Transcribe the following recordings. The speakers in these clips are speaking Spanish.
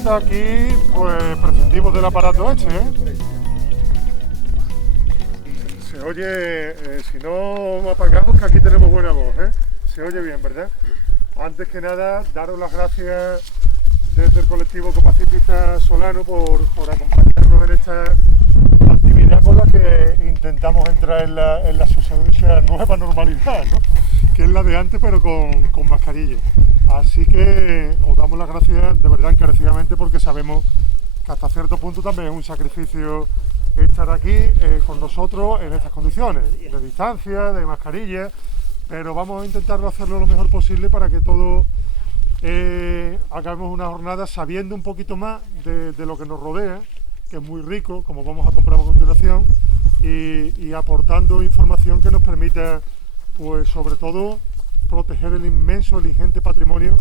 está aquí, pues prescindimos del aparato este, ¿eh? Se oye, si no apagamos, que aquí tenemos buena voz, ¿eh? Se oye bien, ¿verdad? Antes que nada, daros las gracias desde el colectivo Ecopacifista Solano por acompañarnos en esta actividad con la que intentamos entrar en la susodicha nueva normalidad, ¿no? Que es la de antes, pero con mascarilla. Así que os damos las gracias de verdad encarecidamente, porque sabemos que hasta cierto punto también es un sacrificio estar aquí con nosotros en estas condiciones, de distancia, de mascarilla, pero vamos a intentar hacerlo lo mejor posible para que todos hagamos una jornada sabiendo un poquito más de lo que nos rodea, que es muy rico, como vamos a comprobar a continuación, y aportando información que nos permita, pues sobre todo, proteger el inmenso, el ingente patrimonio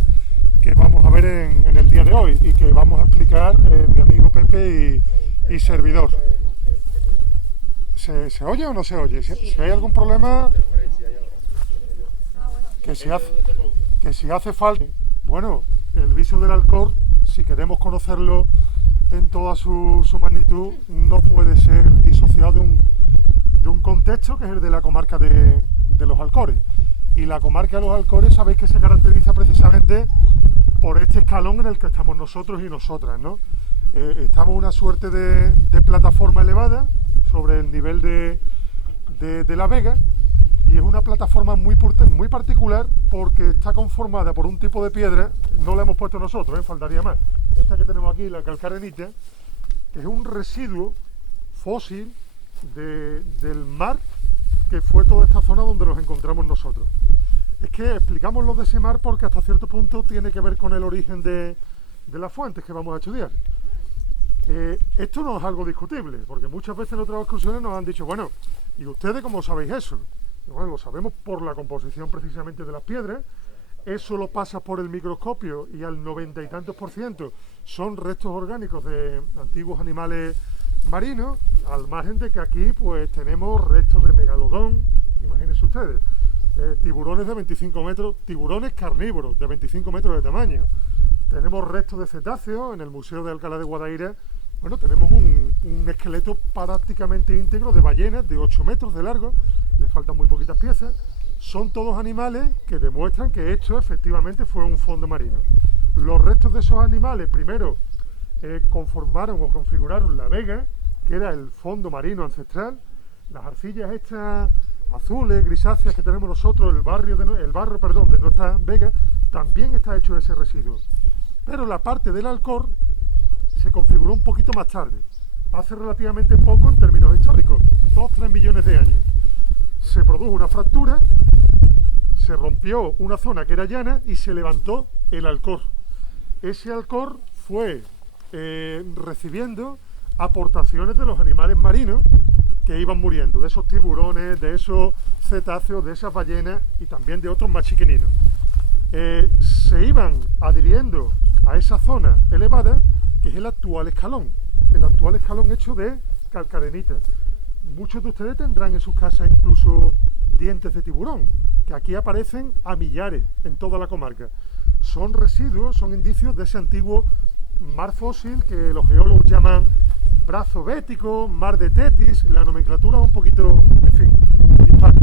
que vamos a ver en el día de hoy y que vamos a explicar mi amigo Pepe y servidor. ¿Se oye o no se oye? Si hay algún problema, que si hace falta, bueno, el viso del Alcor, si queremos conocerlo en toda su magnitud, no puede ser disociado de un contexto que es el de la comarca de los Alcores. Y la comarca de los Alcores, sabéis que se caracteriza precisamente por este escalón en el que estamos nosotros y nosotras, ¿no? Estamos en una suerte de plataforma elevada sobre el nivel de la Vega, y es una plataforma muy particular porque está conformada por un tipo de piedra, no la hemos puesto nosotros, faltaría más. Esta que tenemos aquí, la calcarenita, que es un residuo fósil del mar, que fue toda esta zona donde nos encontramos nosotros. Es que explicamos lo de ese mar porque hasta cierto punto tiene que ver con el origen de las fuentes que vamos a estudiar. Esto no es algo discutible, porque muchas veces en otras excursiones nos han dicho, bueno, ¿y ustedes cómo sabéis eso? Y bueno, lo sabemos por la composición precisamente de las piedras. Eso lo pasa por el microscopio y al 90 y tantos % son restos orgánicos de antiguos animales marinos, al margen de que aquí pues tenemos restos de megalodón, imagínense ustedes, tiburones de 25 metros, tiburones carnívoros de 25 metros de tamaño. Tenemos restos de cetáceos en el Museo de Alcalá de Guadaira. Bueno, tenemos un esqueleto prácticamente íntegro de ballenas de 8 metros de largo, le faltan muy poquitas piezas. Son todos animales que demuestran que esto efectivamente fue un fondo marino. Los restos de esos animales primero conformaron o configuraron la vega, que era el fondo marino ancestral. Las arcillas estas azules, grisáceas que tenemos nosotros, el barro de nuestra vega, también está hecho de ese residuo. Pero la parte del Alcor se configuró un poquito más tarde, hace relativamente poco en términos históricos, 2-3 millones de años. Se produjo una fractura, se rompió una zona que era llana y se levantó el Alcor. Ese Alcor fue recibiendo aportaciones de los animales marinos que iban muriendo, de esos tiburones, de esos cetáceos, de esas ballenas y también de otros más chiquininos. Se iban adhiriendo a esa zona elevada, que es el actual escalón hecho de calcarenita. Muchos de ustedes tendrán en sus casas incluso dientes de tiburón, que aquí aparecen a millares en toda la comarca. Son residuos, son indicios de ese antiguo mar fósil que los geólogos llaman brazo bético, mar de Tetis. La nomenclatura es un poquito, en fin, dispar.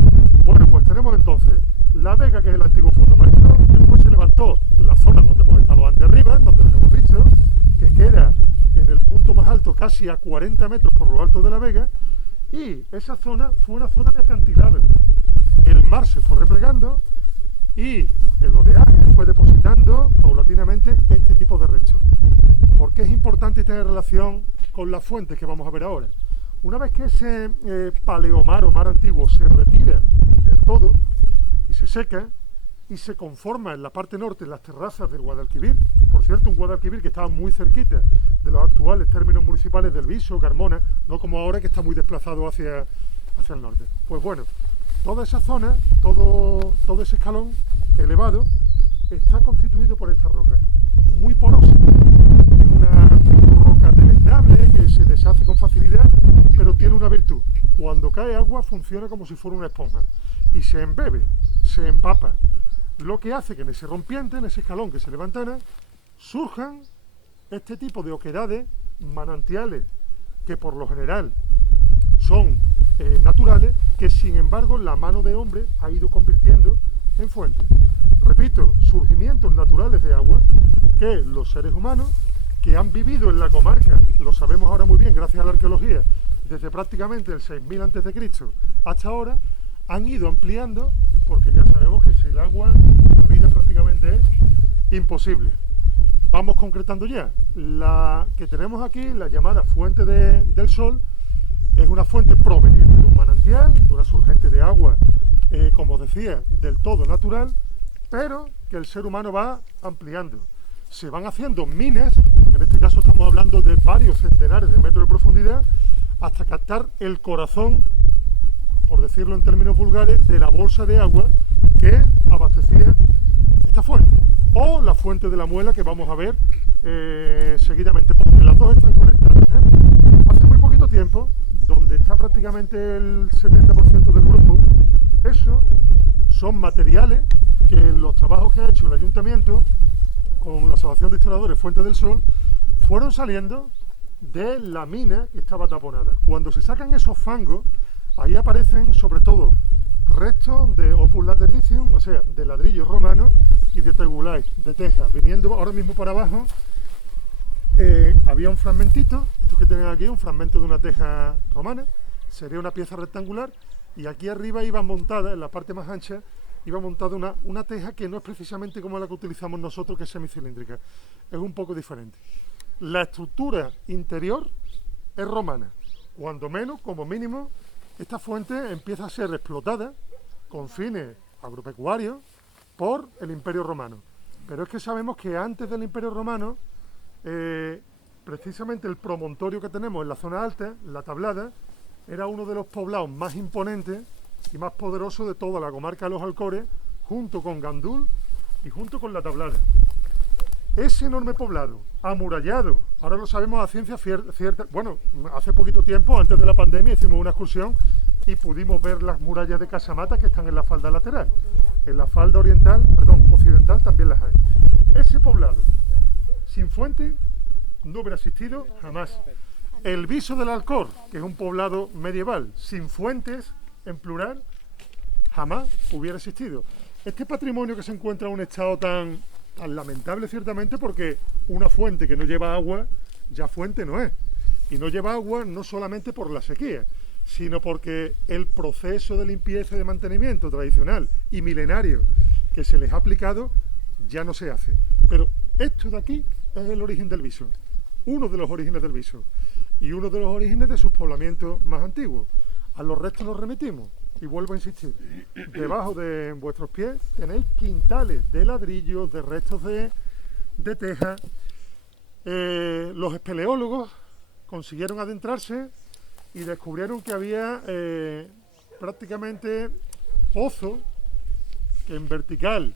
Bueno, pues tenemos entonces la vega, que es el antiguo fondo marino. Después se levantó la zona donde hemos estado antes arriba, donde lo hemos visto, que queda en el punto más alto, casi a 40 metros por lo alto de la vega, y esa zona fue una zona de acantilado. El mar se fue replegando y el oleaje fue depositando paulatinamente este tipo de restos. ¿Por qué es importante tener relación con las fuentes que vamos a ver ahora? Una vez que ese paleomar o mar antiguo se retira del todo y se seca y se conforma en la parte norte, en las terrazas del Guadalquivir, por cierto, un Guadalquivir que estaba muy cerquita de los actuales términos municipales del Viso, Carmona, no como ahora que está muy desplazado hacia el norte. Pues bueno, toda esa zona, todo ese escalón elevado, está constituido por esta roca, muy porosa. Es una roca deleznable que se deshace con facilidad, pero tiene una virtud. Cuando cae agua funciona como si fuera una esponja y se embebe, se empapa. Lo que hace que en ese rompiente, en ese escalón que se levantara, surjan este tipo de oquedades, manantiales, que por lo general son naturales, que sin embargo la mano de hombre ha ido convirtiendo en fuentes. Repito, surgimientos naturales de agua que los seres humanos que han vivido en la comarca, lo sabemos ahora muy bien gracias a la arqueología, desde prácticamente el 6000 a.C. hasta ahora, han ido ampliando, porque ya sabemos que sin el agua la vida prácticamente es imposible. Vamos concretando ya. La que tenemos aquí, la llamada fuente del Sol, es una fuente proveniente de un manantial, de una surgente de agua, como os decía, del todo natural, pero que el ser humano va ampliando. Se van haciendo minas, en este caso estamos hablando de varios centenares de metros de profundidad, hasta captar el corazón, por decirlo en términos vulgares, de la bolsa de agua que abastecía esta fuente, o la fuente de la Muela, que vamos a ver seguidamente, porque las dos están conectadas. Hace muy poquito tiempo, donde está prácticamente el 70% del grupo, eso son materiales que los trabajos que ha hecho el ayuntamiento con la Asociación de Historiadores Fuente del Sol fueron saliendo de la mina que estaba taponada. Cuando se sacan esos fangos, ahí aparecen sobre todo restos de opus latericium, o sea, de ladrillos romanos y de tegulais, de teja. Viniendo ahora mismo para abajo, había un fragmentito, esto que tienen aquí, un fragmento de una teja romana, sería una pieza rectangular, y aquí arriba iba montada, en la parte más ancha, iba montada una teja que no es precisamente como la que utilizamos nosotros, que es semicilíndrica, es un poco diferente. La estructura interior es romana, cuando menos, como mínimo, esta fuente empieza a ser explotada con fines agropecuarios por el Imperio Romano. Pero es que sabemos que antes del Imperio Romano, precisamente el promontorio que tenemos en la zona alta, la Tablada, era uno de los poblados más imponentes y más poderosos de toda la comarca de los Alcores, junto con Gandul y junto con la Tablada. Ese enorme poblado, amurallado, ahora lo sabemos a ciencia cierta, bueno, hace poquito tiempo, antes de la pandemia, hicimos una excursión y pudimos ver las murallas de Casamata que están en la falda lateral. En la falda occidental también las hay. Ese poblado, sin fuente, no hubiera existido jamás. El Viso del Alcor, que es un poblado medieval, sin fuentes, en plural, jamás hubiera existido. Este patrimonio que se encuentra en un estado tan lamentable, ciertamente, porque una fuente que no lleva agua, ya fuente no es. Y no lleva agua no solamente por la sequía, sino porque el proceso de limpieza y de mantenimiento tradicional y milenario que se les ha aplicado ya no se hace. Pero esto de aquí es el origen del Viso, uno de los orígenes del Viso y uno de los orígenes de sus poblamientos más antiguos. A los restos nos remitimos y vuelvo a insistir, debajo de vuestros pies tenéis quintales de ladrillos, de restos de teja. Los espeleólogos consiguieron adentrarse y descubrieron que había prácticamente pozos que en vertical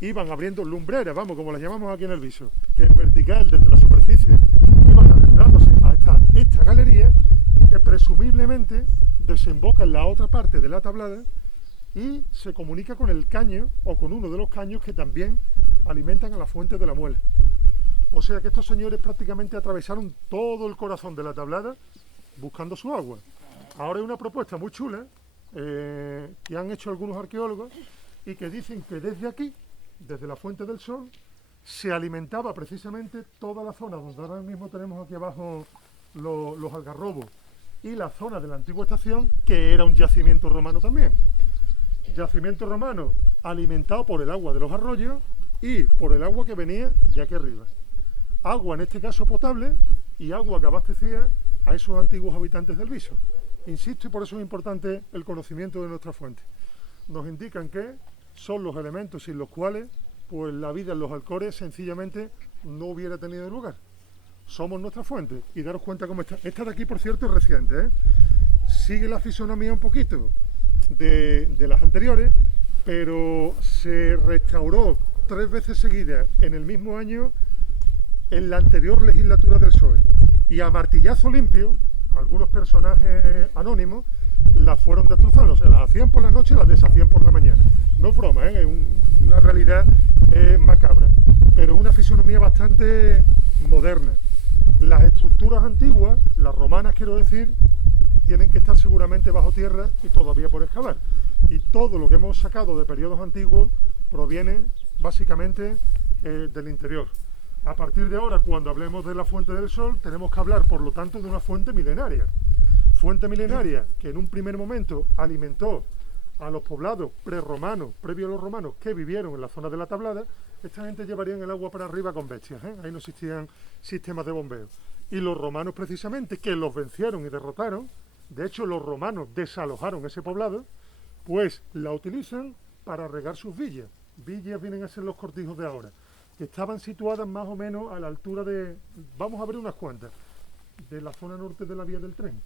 iban abriendo lumbreras, vamos, como las llamamos aquí en el Viso, que en vertical desde la superficie iban adentrándose a esta galería, que presumiblemente desemboca en la otra parte de la Tablada y se comunica con el caño o con uno de los caños que también alimentan a la fuente de la Muela. O sea que estos señores prácticamente atravesaron todo el corazón de la Tablada buscando su agua. Ahora hay una propuesta muy chula que han hecho algunos arqueólogos y que dicen que desde aquí, desde la Fuente del Sol, se alimentaba precisamente toda la zona donde ahora mismo tenemos aquí abajo los algarrobos y la zona de la antigua estación, que era un yacimiento romano también. Yacimiento romano alimentado por el agua de los arroyos y por el agua que venía de aquí arriba. Agua en este caso potable y agua que abastecía a esos antiguos habitantes del Viso. Insisto, y por eso es importante el conocimiento de nuestra fuente. Nos indican que son los elementos sin los cuales pues la vida en los Alcores sencillamente no hubiera tenido lugar. Somos nuestra fuente y daros cuenta cómo está. Esta de aquí, por cierto, es reciente, sigue la fisonomía un poquito de las anteriores, pero se restauró 3 veces seguidas en el mismo año en la anterior legislatura del PSOE. Y a martillazo limpio, algunos personajes anónimos las fueron destrozando, o sea, las hacían por la noche y las deshacían por la mañana. No es broma, es una realidad macabra. pero es una fisonomía bastante moderna. Las estructuras antiguas, las romanas quiero decir, tienen que estar seguramente bajo tierra y todavía por excavar. Y todo lo que hemos sacado de periodos antiguos proviene básicamente del interior. A partir de ahora, cuando hablemos de la Fuente del Sol, tenemos que hablar, por lo tanto, de una fuente milenaria. Fuente milenaria que en un primer momento alimentó a los poblados prerromanos, previos a los romanos, que vivieron en la zona de la Tablada. Esta gente llevarían el agua para arriba con bestias, ahí no existían sistemas de bombeo. Y los romanos, precisamente, que los vencieron y derrotaron, de hecho los romanos desalojaron ese poblado, pues la utilizan para regar sus villas. Villas vienen a ser los cortijos de ahora, que estaban situadas más o menos a la altura de, vamos a ver unas cuantas, de la zona norte de la vía del tren,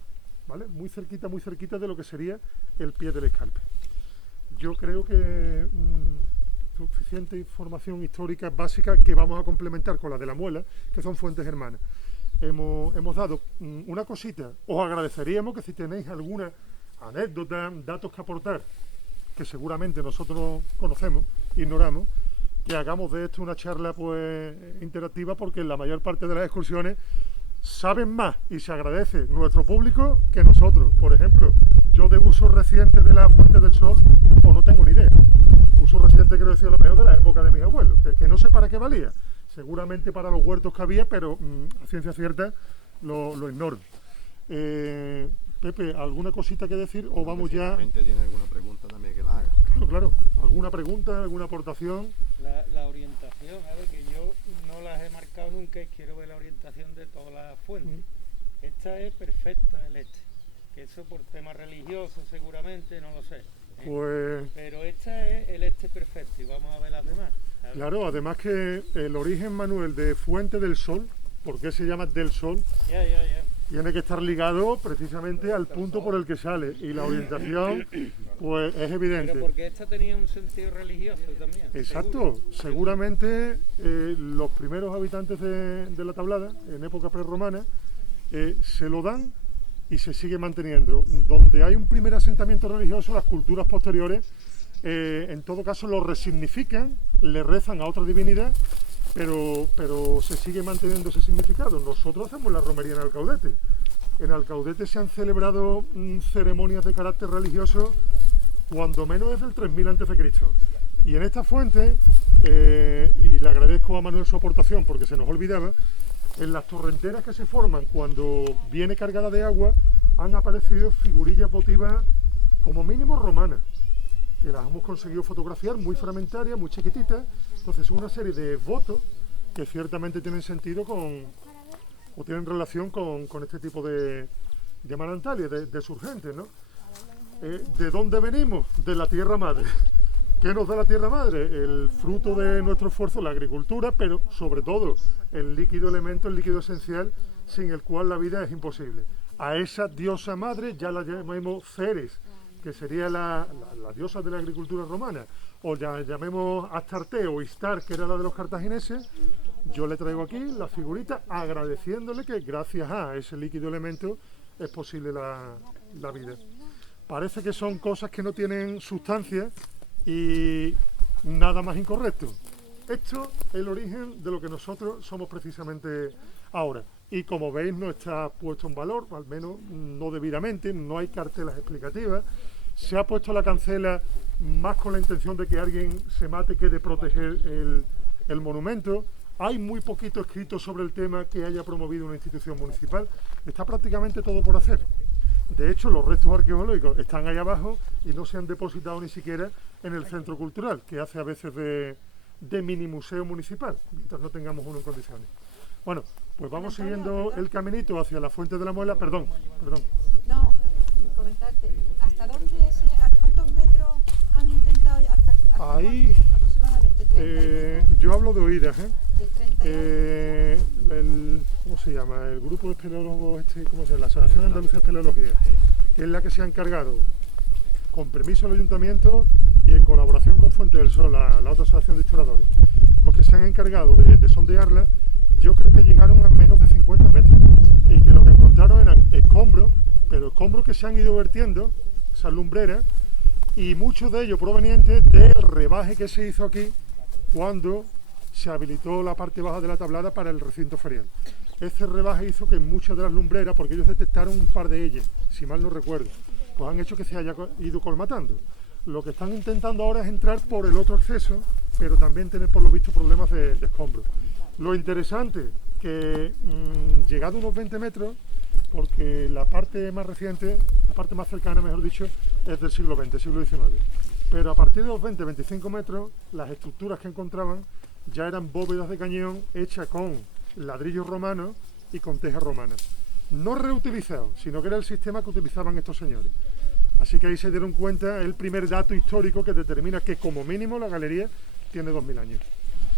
¿vale? Muy cerquita de lo que sería el pie del Escarpe. Yo creo que suficiente información histórica básica que vamos a complementar con la de la Muela, que son fuentes hermanas. Hemos dado una cosita. Os agradeceríamos que si tenéis alguna anécdota, datos que aportar, que seguramente nosotros conocemos, ignoramos, que hagamos de esto una charla pues interactiva, porque en la mayor parte de las excursiones saben más y se agradece nuestro público que nosotros. Por ejemplo, yo de uso reciente de la Fuente del Sol, pues no tengo ni idea. Uso reciente quiero decir a lo mejor de la época de mis abuelos, que no sé para qué valía. Seguramente para los huertos que había, pero a ciencia cierta lo ignoro. Pepe, ¿alguna cosita que decir o vamos ya? Si la gente tiene alguna pregunta también que la haga. Claro. ¿Alguna pregunta, alguna aportación? La orientación, a ver, que yo no las he marcado nunca y quiero ver la orientación de todas las fuentes. Esta es perfecta, el este. Que eso por temas religiosos seguramente, no lo sé. Pues... Pero esta es el este perfecto y vamos a ver las demás. Claro, además que el origen, Manuel, de Fuente del Sol, ¿por qué se llama del Sol? Ya. Tiene que estar ligado precisamente al punto por el que sale, y la orientación pues es evidente. Pero porque esta tenía un sentido religioso también. Exacto, seguramente los primeros habitantes de la Tablada, en época prerromana, se lo dan y se sigue manteniendo. Donde hay un primer asentamiento religioso, las culturas posteriores, en todo caso lo resignifican, le rezan a otra divinidad, pero se sigue manteniendo ese significado. Nosotros hacemos la romería en Alcaudete. En Alcaudete se han celebrado ceremonias de carácter religioso cuando menos desde el 3000 a.C. Y en esta fuente, y le agradezco a Manuel su aportación porque se nos olvidaba, en las torrenteras que se forman cuando viene cargada de agua han aparecido figurillas votivas como mínimo romanas, que las hemos conseguido fotografiar, muy fragmentarias, muy chiquititas. Entonces es una serie de votos que ciertamente tienen sentido o tienen relación con este tipo de manantiales, de surgentes, ¿no? ¿De dónde venimos? De la tierra madre. ¿Qué nos da la tierra madre? El fruto de nuestro esfuerzo, la agricultura, pero sobre todo el líquido elemento, el líquido esencial, sin el cual la vida es imposible. A esa diosa madre ya la llamemos Ceres, que sería la diosa de la agricultura romana, o ya llamemos Astarte o Istar, que era la de los cartagineses. Yo le traigo aquí la figurita agradeciéndole que gracias a ese líquido elemento es posible la vida. Parece que son cosas que no tienen sustancia y nada más incorrecto. Esto es el origen de lo que nosotros somos precisamente ahora. Y como veis, no está puesto en valor, al menos no debidamente, no hay cartelas explicativas. Se ha puesto la cancela más con la intención de que alguien se mate que de proteger el monumento. Hay muy poquito escrito sobre el tema que haya promovido una institución municipal. Está prácticamente todo por hacer. De hecho, los restos arqueológicos están ahí abajo y no se han depositado ni siquiera en el centro cultural, que hace a veces de mini museo municipal, mientras no tengamos uno en condiciones. Bueno, pues vamos siguiendo el caminito hacia la Fuente de la Muela. Perdón. No, comentarte, ¿hasta cuántos metros han intentado hasta ahí? Aproximadamente 30. Yo hablo de oídas, De 30. ¿Cómo se llama? El grupo de espeleólogos, ¿cómo se llama? La Asociación Andaluza de Espeleología, que es la que se ha encargado, con permiso del ayuntamiento y en colaboración con Fuente del Sol, la otra asociación de historiadores, los que se han encargado de sondearla. Yo creo que llegaron a menos de 50 metros y que lo que encontraron eran escombros, pero escombros que se han ido vertiendo, esas lumbreras, y muchos de ellos provenientes del rebaje que se hizo aquí cuando se habilitó la parte baja de la tablada para el recinto ferial. Este rebaje hizo que muchas de las lumbreras, porque ellos detectaron un par de ellas, si mal no recuerdo, pues han hecho que se haya ido colmatando. Lo que están intentando ahora es entrar por el otro acceso, pero también tener por lo visto problemas de escombro. Lo interesante, que llegado a unos 20 metros, porque la parte más reciente, la parte más cercana, mejor dicho, es del siglo XX, siglo XIX. Pero a partir de los 20-25 metros, las estructuras que encontraban ya eran bóvedas de cañón hechas con ladrillos romanos y con tejas romanas. No reutilizados, sino que era el sistema que utilizaban estos señores. Así que ahí se dieron cuenta el primer dato histórico que determina que como mínimo la galería tiene 2000 años.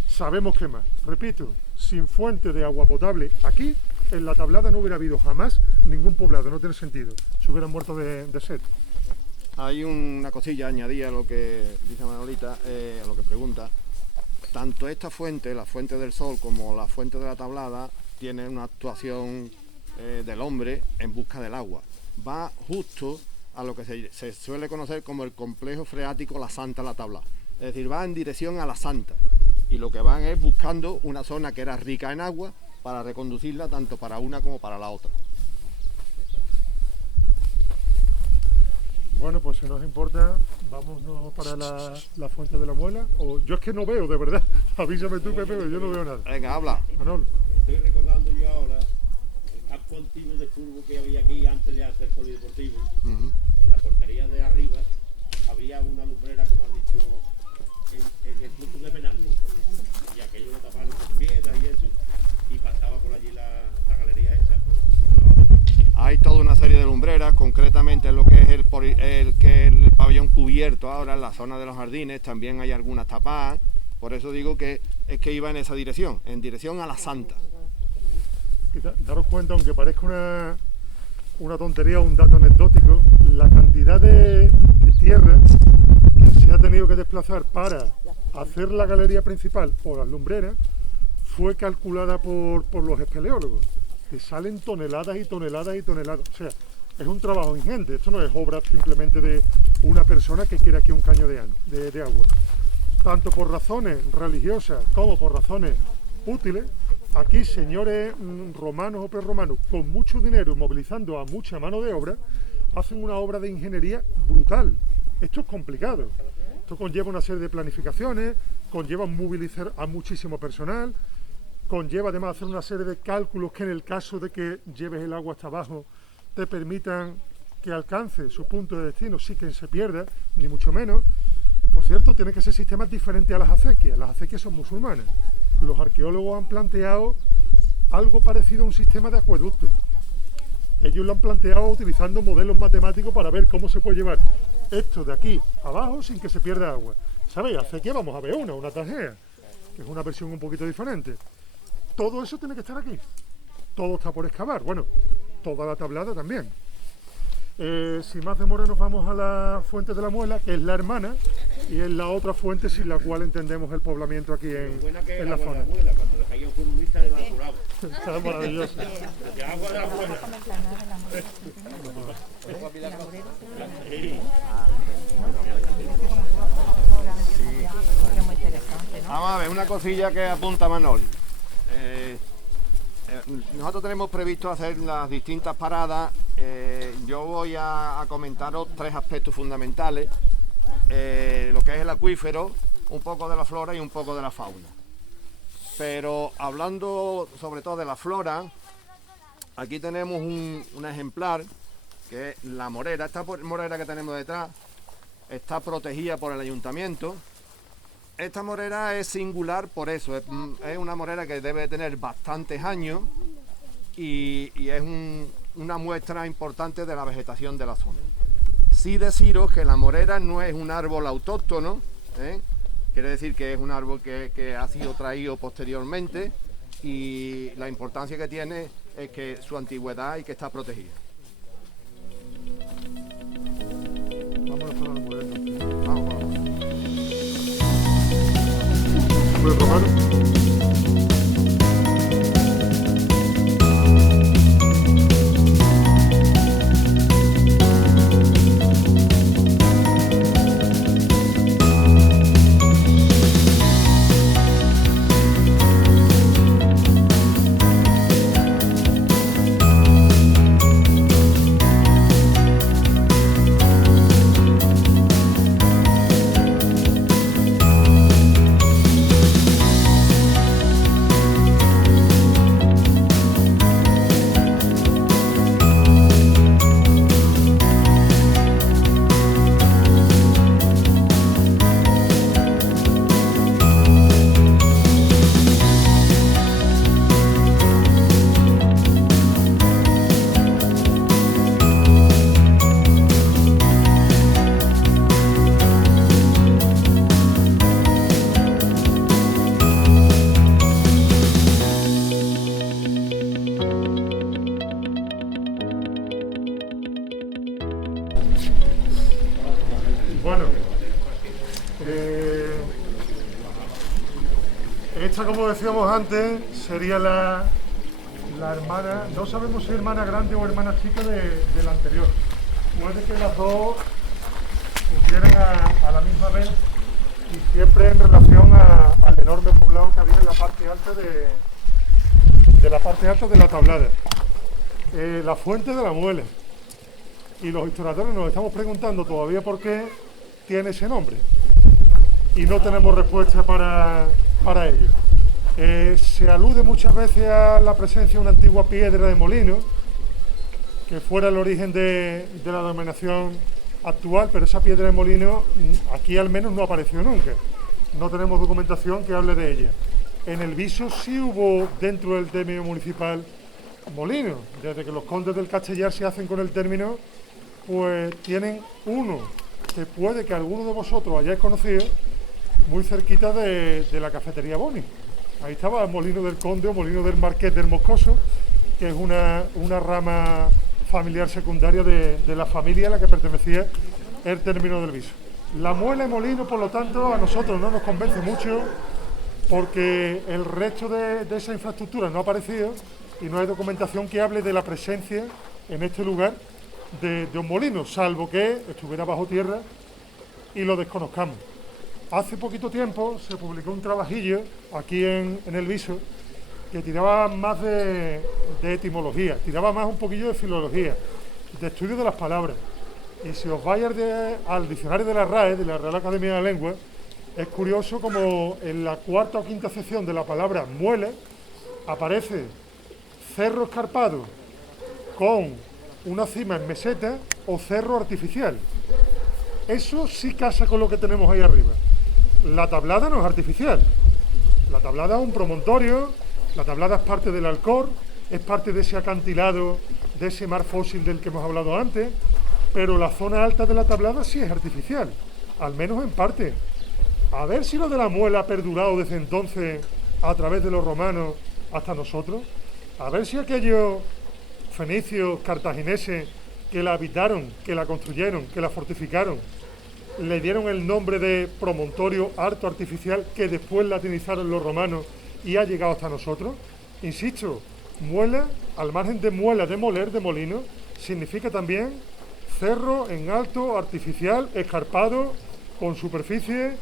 Sabemos que más. Repito, sin fuente de agua potable aquí, en la tablada no hubiera habido jamás ningún poblado, no tiene sentido. Se hubieran muerto de sed. Hay una cosilla añadida a lo que dice Manolita, a lo que pregunta. Tanto esta fuente, la fuente del sol, como la fuente de la tablada, tienen una actuación del hombre en busca del agua. Va justo a lo que se suele conocer como el complejo freático La Santa La Tablada. Es decir, va en dirección a La Santa. Y lo que van es buscando una zona que era rica en agua para reconducirla tanto para una como para la otra. Bueno, pues si nos importa, vámonos para la fuente de la muela. O yo es que no veo, de verdad. Avísame tú, Pepe, pero yo no veo nada. Venga, habla. Manol. Estoy recordando yo ahora el campo antiguo de fútbol que había aquí antes de hacer polideportivo. En la portería de arriba había una lumbrera, como has dicho, en el punto de penalti. Y aquello lo taparon con piedras y eso, y pasaba por allí la galería esa. Hay toda una serie de lumbreras, concretamente lo que es el pabellón cubierto ahora en la zona de los jardines, también hay algunas tapadas, por eso digo que es que iba en esa dirección, en dirección a La Santa. Daros cuenta, aunque parezca una tontería o un dato anecdótico, la cantidad de tierra que se ha tenido que desplazar para hacer la galería principal o las lumbreras fue calculada por los espeleólogos, que salen toneladas y toneladas y toneladas. O sea, es un trabajo ingente, esto no es obra simplemente de una persona que quiere aquí un caño de agua. Tanto por razones religiosas como por razones útiles, aquí señores romanos o prerromanos con mucho dinero, movilizando a mucha mano de obra, hacen una obra de ingeniería brutal. Esto es complicado, esto conlleva una serie de planificaciones, conlleva movilizar a muchísimo personal, conlleva además hacer una serie de cálculos que en el caso de que lleves el agua hasta abajo te permitan que alcance su punto de destino sin que se pierda, ni mucho menos. Por cierto, tienen que ser sistemas diferentes a las acequias son musulmanas. Los arqueólogos han planteado algo parecido a un sistema de acueducto. Ellos lo han planteado utilizando modelos matemáticos para ver cómo se puede llevar esto de aquí abajo sin que se pierda agua. ¿Sabéis? Acequia vamos a ver una tajea, que es una versión un poquito diferente. Todo eso tiene que estar aquí. Todo está por excavar. Bueno, toda la tablada también. Sin más demora nos vamos a la fuente de la muela, que es la hermana, y es la otra fuente sin la cual entendemos el poblamiento aquí en la zona. Cuando le caía un futbolista de Valcurado. Está maravilloso. De agua de la muela. Vamos a ver, una cosilla que apunta Manol. Nosotros tenemos previsto hacer las distintas paradas. Yo voy a comentaros tres aspectos fundamentales, lo que es el acuífero, un poco de la flora y un poco de la fauna. Pero hablando sobre todo de la flora, aquí tenemos un ejemplar, que es la morera. Esta morera que tenemos detrás está protegida por el ayuntamiento. Esta morera es singular por eso, es una morera que debe tener bastantes años y es una muestra importante de la vegetación de la zona. Sí deciros que la morera no es un árbol autóctono, quiere decir que es un árbol que ha sido traído posteriormente, y la importancia que tiene es que su antigüedad y que está protegida. Vámonos para la morera. Vamos. Hombre romano. Bueno, esta, como decíamos antes, sería la hermana, no sabemos si hermana grande o hermana chica de la anterior. Puede que las dos pusieran a la misma vez y siempre en relación al enorme poblado que había en la parte alta de la parte alta de la tablada. La fuente de la muela. Y los historiadores nos estamos preguntando todavía por qué tiene ese nombre. Y no tenemos respuesta para ello. Se alude muchas veces a la presencia de una antigua piedra de molino, que fuera el origen de la denominación actual, pero esa piedra de molino aquí al menos no apareció nunca. No tenemos documentación que hable de ella. En el Viso sí hubo dentro del término municipal molino. Desde que los condes del Castellar se hacen con el término, pues tienen uno que puede que alguno de vosotros hayáis conocido, muy cerquita de la cafetería Boni. Ahí estaba el molino del conde o molino del marqués del Moscoso, que es una rama familiar secundaria de la familia a la que pertenecía el término del Viso. La muela y molino, por lo tanto, a nosotros no nos convence mucho, porque el resto de esa infraestructura no ha aparecido y no hay documentación que hable de la presencia en este lugar de un molino, salvo que estuviera bajo tierra y lo desconozcamos. Hace poquito tiempo se publicó un trabajillo aquí en el Viso que tiraba más de etimología, tiraba más un poquillo de filología, de estudio de las palabras. Y si os vais al diccionario de la RAE, de la Real Academia de la Lengua, es curioso como en la cuarta o quinta sección de la palabra muela aparece cerro escarpado con una cima en meseta o cerro artificial. Eso sí casa con lo que tenemos ahí arriba. La tablada no es artificial. La tablada es un promontorio, la tablada es parte del Alcor, es parte de ese acantilado, de ese mar fósil del que hemos hablado antes, pero la zona alta de la tablada sí es artificial, al menos en parte. A ver si lo de la muela ha perdurado desde entonces a través de los romanos hasta nosotros. A ver si aquellos fenicios, cartagineses que la habitaron, que la construyeron, que la fortificaron, le dieron el nombre de promontorio harto artificial que después latinizaron los romanos y ha llegado hasta nosotros. Insisto, muela, al margen de muela, de moler, de molino, significa también cerro en alto, artificial, escarpado, con superficie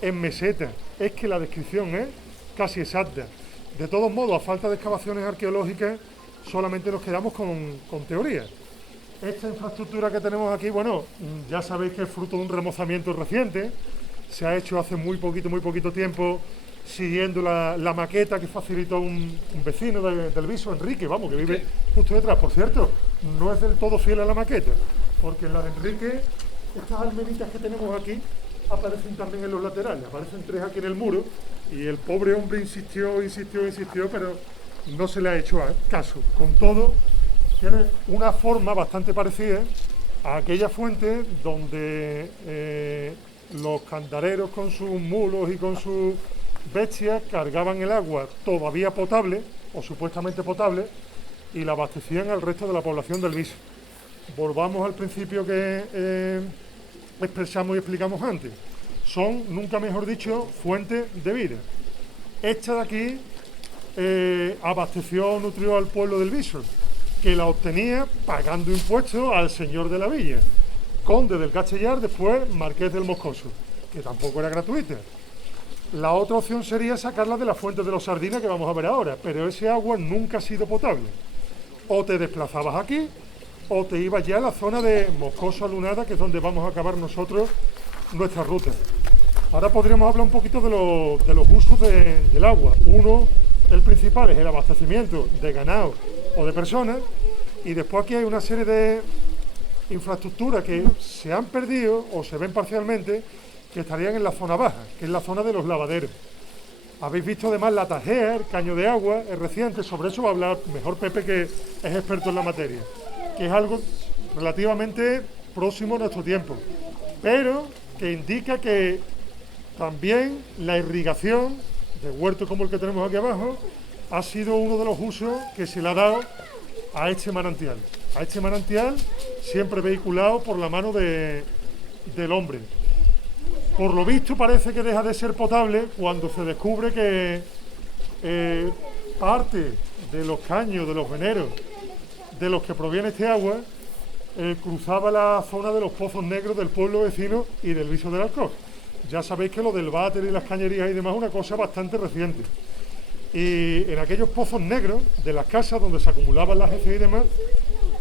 en meseta. Es que la descripción es casi exacta. De todos modos, a falta de excavaciones arqueológicas, solamente nos quedamos con teorías. Esta infraestructura que tenemos aquí, bueno, ya sabéis que es fruto de un remozamiento reciente. Se ha hecho hace muy poquito tiempo, siguiendo la maqueta que facilitó un vecino del Viso, Enrique, vamos, que vive justo detrás. Por cierto, no es del todo fiel a la maqueta, porque en la de Enrique, estas almenitas que tenemos aquí aparecen también en los laterales, aparecen 3 aquí en el muro, y el pobre hombre insistió, pero no se le ha hecho caso. Con todo, tiene una forma bastante parecida a aquella fuente donde los candareros con sus mulos y con sus bestias cargaban el agua todavía potable, o supuestamente potable, y la abastecían al resto de la población del Viso. Volvamos al principio que expresamos y explicamos antes. Son, nunca mejor dicho, fuentes de vida. Esta de aquí abasteció, nutrió al pueblo del Viso, que la obtenía pagando impuestos al señor de la villa, conde del Castellar, después marqués del Moscoso, que tampoco era gratuita. La otra opción sería sacarla de la fuente de los Sardinas, que vamos a ver ahora, pero ese agua nunca ha sido potable. O te desplazabas aquí, o te ibas ya a la zona de Moscoso a Lunada, que es donde vamos a acabar nosotros nuestra ruta. Ahora podríamos hablar un poquito de los usos del agua. Uno, el principal, es el abastecimiento de ganado o de personas, y después aquí hay una serie de infraestructuras que se han perdido o se ven parcialmente, que estarían en la zona baja, que es la zona de los lavaderos. Habéis visto además la tajea, el caño de agua, es reciente, sobre eso va a hablar mejor Pepe, que es experto en la materia, que es algo relativamente próximo a nuestro tiempo, pero que indica que también la irrigación de huertos como el que tenemos aquí abajo ha sido uno de los usos que se le ha dado a este manantial. A este manantial siempre vehiculado por la mano del hombre. Por lo visto parece que deja de ser potable cuando se descubre que parte de los caños, de los veneros de los que proviene este agua, cruzaba la zona de los pozos negros del pueblo vecino y del Viso del Alcor. Ya sabéis que lo del váter y las cañerías y demás es una cosa bastante reciente. Y en aquellos pozos negros de las casas donde se acumulaban las heces y demás,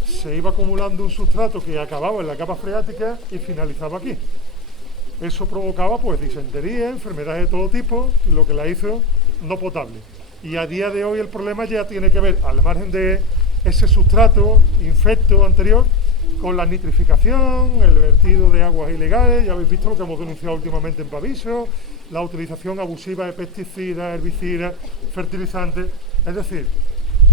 se iba acumulando un sustrato que acababa en la capa freática y finalizaba aquí. Eso provocaba pues disentería, enfermedades de todo tipo, lo que la hizo no potable. Y a día de hoy el problema ya tiene que ver, al margen de ese sustrato infecto anterior, con la nitrificación, el vertido de aguas ilegales. Ya habéis visto lo que hemos denunciado últimamente en Paviso, la utilización abusiva de pesticidas, herbicidas, fertilizantes. Es decir,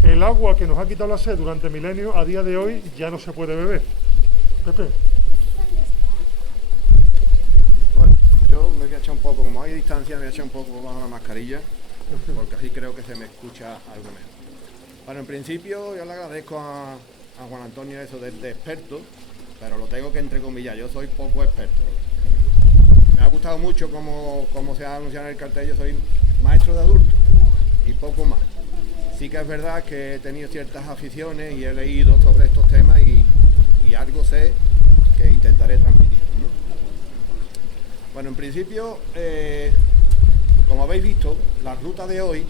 el agua que nos ha quitado la sed durante milenios, a día de hoy ya no se puede beber. Pepe. Bueno, yo me voy a echar un poco, como hay distancia, me voy a echar un poco bajo la mascarilla, porque así creo que se me escucha algo menos. Bueno, en principio yo le agradezco a Juan Antonio eso de experto, pero lo tengo que entrecomillar, yo soy poco experto. Me ha gustado mucho como se ha anunciado en el cartel, yo soy maestro de adultos y poco más. Sí que es verdad que he tenido ciertas aficiones y he leído sobre estos temas y algo sé que intentaré transmitir, ¿no? Bueno, en principio, como habéis visto, la ruta de hoy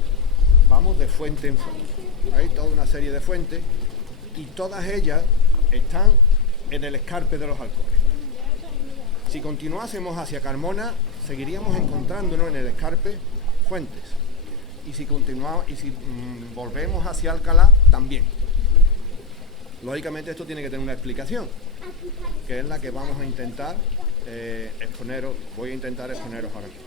vamos de fuente en fuente. Hay toda una serie de fuentes y todas ellas están en el escarpe de los Alcores. Si continuásemos hacia Carmona, seguiríamos encontrándonos en el escarpe fuentes. Y si volvemos hacia Alcalá, también. Lógicamente esto tiene que tener una explicación, que es la que vamos a intentar voy a intentar exponeros ahora mismo.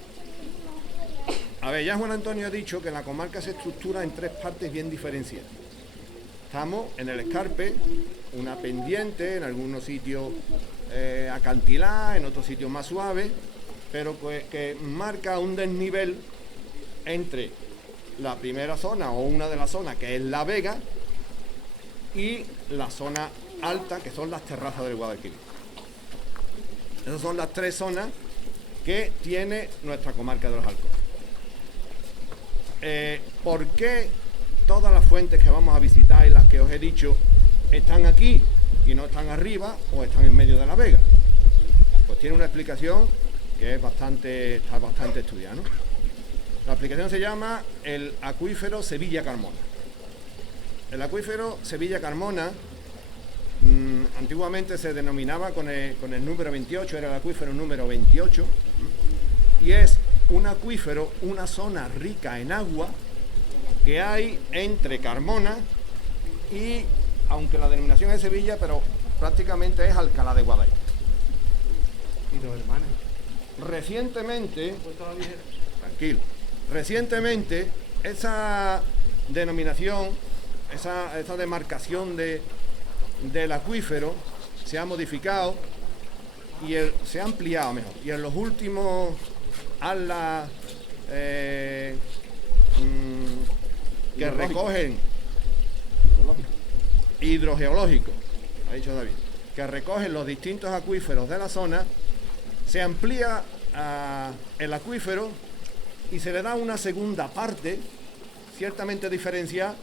A ver, ya Juan Antonio ha dicho que la comarca se estructura en tres partes bien diferenciadas. Estamos en el escarpe, una pendiente, en algunos sitios acantilada, en otros sitios más suave, pero pues, que marca un desnivel entre la primera zona o una de las zonas, que es La Vega, y la zona alta, que son las terrazas del Guadalquivir. Esas son las tres zonas que tiene nuestra comarca de los Alcores. ¿Por qué todas las fuentes que vamos a visitar y las que os he dicho están aquí y no están arriba o están en medio de La Vega? Pues tiene una explicación que está bastante estudiada, ¿no? La explicación se llama el acuífero Sevilla-Carmona. El acuífero Sevilla-Carmona antiguamente se denominaba con el número 28, era el acuífero número 28, y es un acuífero, una zona rica en agua que hay entre Carmona y, aunque la denominación es Sevilla, pero prácticamente es Alcalá de Guadaira. Y dos hermanas. Recientemente esa denominación, esa demarcación del acuífero se ha modificado y se ha ampliado mejor. Y en los últimos alas que recogen hidrogeológicos, ha dicho David, que recogen los distintos acuíferos de la zona, se amplía el acuífero y se le da una segunda parte ciertamente diferenciada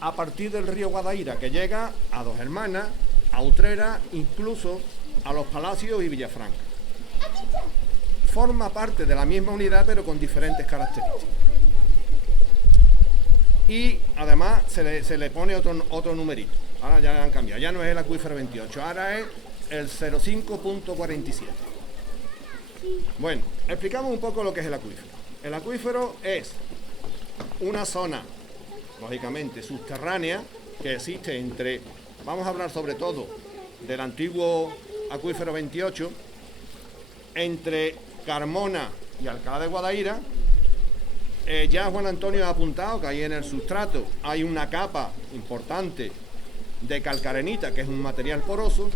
a partir del río Guadaira, que llega a Dos Hermanas, a Utrera, incluso a Los Palacios y Villafranca. Forma parte de la misma unidad, pero con diferentes características. Y además se le pone otro numerito. Ahora ya le han cambiado, ya no es el acuífero 28, ahora es el 05.47. Bueno, explicamos un poco lo que es el acuífero. El acuífero es una zona, lógicamente, subterránea, que existe vamos a hablar sobre todo del antiguo acuífero 28, entre Carmona y Alcalá de Guadaira. Ya Juan Antonio ha apuntado que ahí en el sustrato hay una capa importante de calcarenita, que es un material poroso,